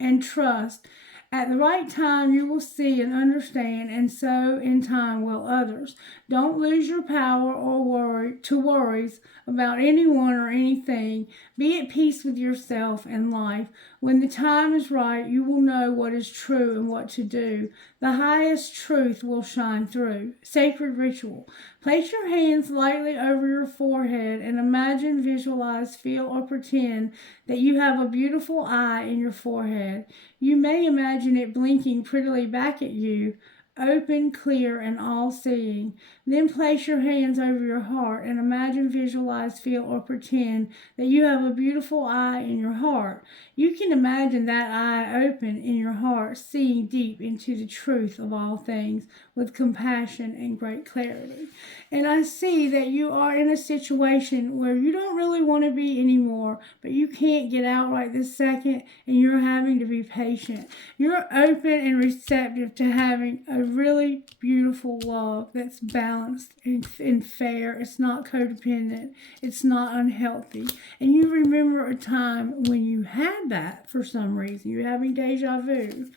and trust. At the right time, you will see and understand, and so in time will others. Don't lose your power or worries about anyone or anything. Be at peace with yourself and life. When the time is right, you will know what is true and what to do. The highest truth will shine through. Sacred ritual. Place your hands lightly over your forehead and imagine, visualize, feel, or pretend that you have a beautiful eye in your forehead. You may imagine it blinking prettily back at you, open, clear, and all-seeing. Then place your hands over your heart and imagine, visualize, feel, or pretend that you have a beautiful eye in your heart. You can imagine that eye open in your heart, seeing deep into the truth of all things with compassion and great clarity. And I see that you are in a situation where you don't really want to be anymore, but you can't get out right this second, and you're having to be patient. You're open and receptive to having a really beautiful love that's balanced and fair. It's not codependent. It's not unhealthy. And you remember a time when you had that for some reason. You're having deja vu.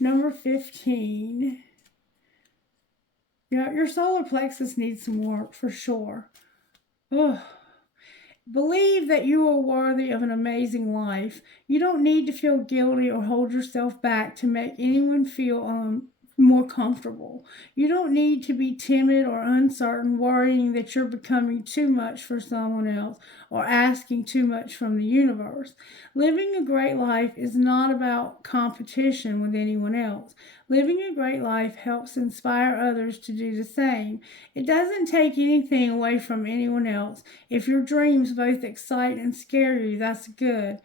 Number 15. Yeah, your solar plexus needs some work for sure. Ugh. Believe that you are worthy of an amazing life. You don't need to feel guilty or hold yourself back to make anyone feel more comfortable. You don't need to be timid or uncertain, worrying that you're becoming too much for someone else or asking too much from the universe. Living a great life is not about competition with anyone else. Living a great life helps inspire others to do the same. It doesn't take anything away from anyone else. If your dreams both excite and scare you, that's good.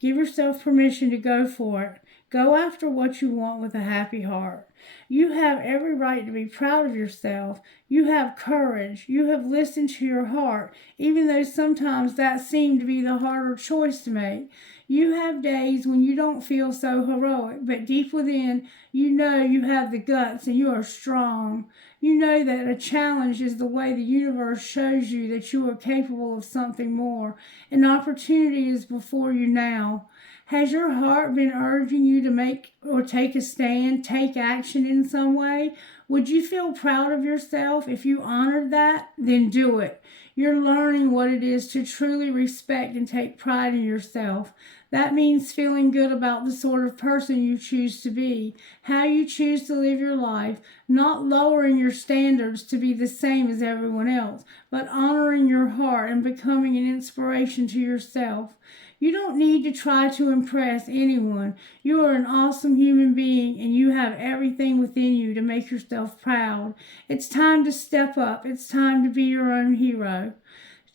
Give yourself permission to go for it. Go after what you want with a happy heart. You have every right to be proud of yourself. You have courage. You have listened to your heart, even though sometimes that seemed to be the harder choice to make. You have days when you don't feel so heroic, but deep within, you know you have the guts and you are strong. You know that a challenge is the way the universe shows you that you are capable of something more. An opportunity is before you now. Has your heart been urging you to make or take a stand, take action in some way? Would you feel proud of yourself if you honored that? Then do it. You're learning what it is to truly respect and take pride in yourself. That means feeling good about the sort of person you choose to be, how you choose to live your life, not lowering your standards to be the same as everyone else, but honoring your heart and becoming an inspiration to yourself. You don't need to try to impress anyone. You are an awesome human being and you have everything within you to make yourself proud. It's time to step up. It's time to be your own hero.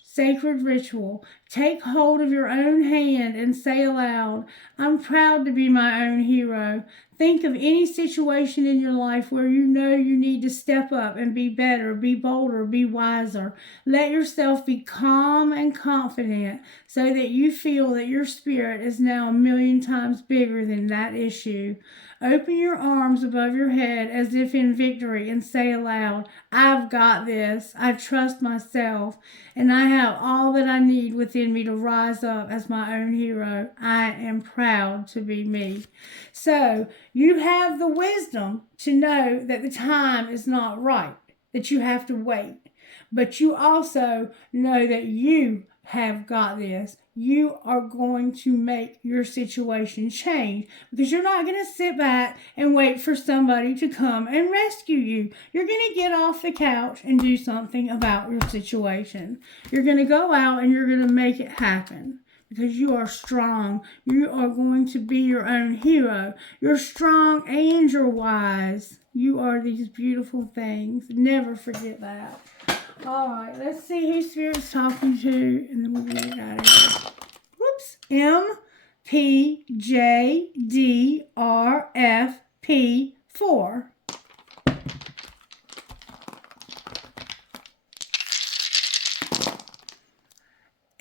Sacred ritual. Take hold of your own hand and say aloud, I'm proud to be my own hero. Think of any situation in your life where you know you need to step up and be better, be bolder, be wiser. Let yourself be calm and confident so that you feel that your spirit is now a million times bigger than that issue. Open your arms above your head as if in victory and say aloud, I've got this. I trust myself and I have all that I need within me to rise up as my own hero. I am proud to be me. So you have the wisdom to know that the time is not right, that you have to wait. But you also know that you have got this. You are going to make your situation change because you're not going to sit back and wait for somebody to come and rescue you. You're going to get off the couch and do something about your situation. You're going to go out and you're going to make it happen because you are strong. You are going to be your own hero. You're strong and you're wise. You are these beautiful things. Never forget that. All right, let's see who Spirit's talking to, and then we'll get it out of here. Whoops. MPJDRFP4.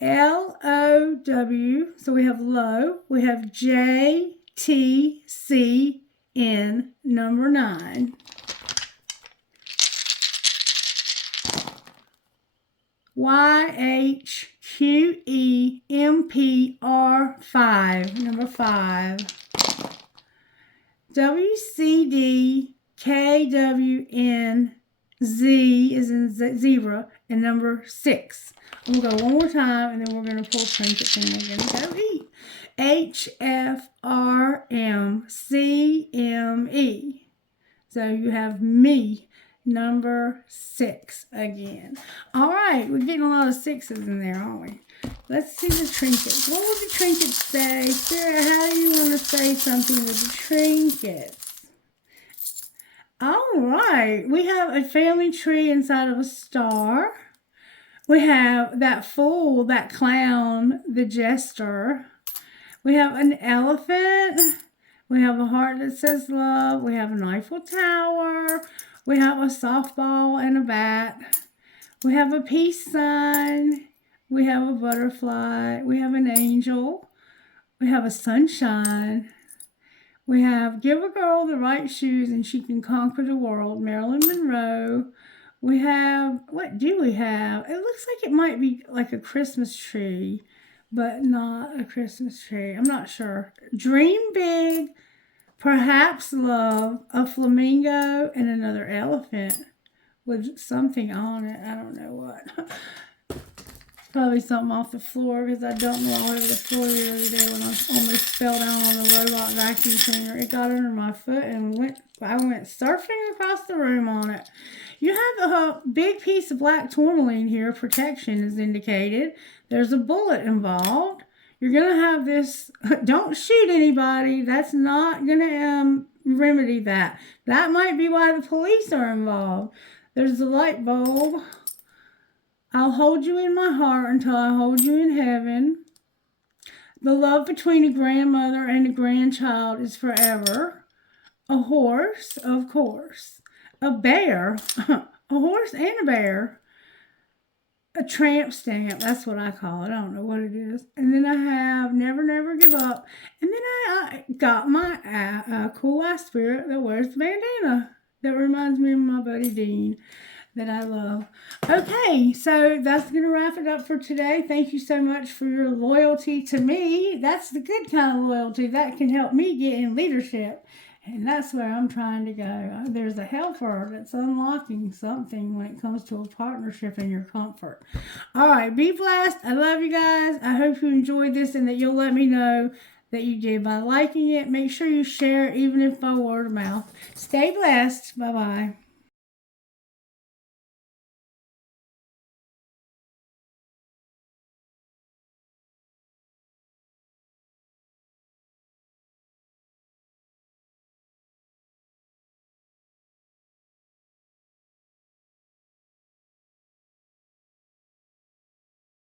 LOW, so we have low. We have JTCN, number 9. YHQEMPR5, number 5. WCDKWNZ is in zebra, and number 6. I'm going to go one more time, and then we're going to pull trinkets, and we're going to go eat. HFRMCME. So you have me. Number 6 again. All right, we're getting a lot of 6s in there, aren't we? Let's see the trinkets. What would the trinkets say? Spirit, how do you want to say something with the trinkets? All right, we have a family tree inside of a star. We have that fool, that clown, the jester. We have an elephant. We have a heart that says love. We have an Eiffel Tower. We have a softball and a bat. We have a peace sign. We have a butterfly. We have an angel. We have a sunshine. We have give a girl the right shoes and she can conquer the world, Marilyn Monroe. We have, what do we have? It looks like it might be like a Christmas tree, but not a Christmas tree. I'm not sure. Dream big. Perhaps love, a flamingo, and another elephant with something on it. I don't know what. Probably something off the floor because I dumped them all over the floor the other day when I almost fell down on the robot vacuum cleaner. It got under my foot and I went surfing across the room on it. You have a big piece of black tourmaline here. Protection is indicated. There's a bullet involved. You're going to have this, don't shoot anybody. That's not going to remedy that. That might be why the police are involved. There's the light bulb. I'll hold you in my heart until I hold you in heaven. The love between a grandmother and a grandchild is forever. A horse, of course. A bear, a horse and a bear. A tramp stamp, that's what I call it. I don't know what it is. And then I have never, never give up. And then I got my cool eye spirit that wears the bandana. That reminds me of my buddy Dean that I love. Okay, so that's going to wrap it up for today. Thank you so much for your loyalty to me. That's the good kind of loyalty. That can help me get in leadership. And that's where I'm trying to go. There's a helper that's unlocking something when it comes to a partnership and your comfort. All right, be blessed. I love you guys. I hope you enjoyed this and that you'll let me know that you did by liking it. Make sure you share it, even if by word of mouth. Stay blessed. Bye-bye.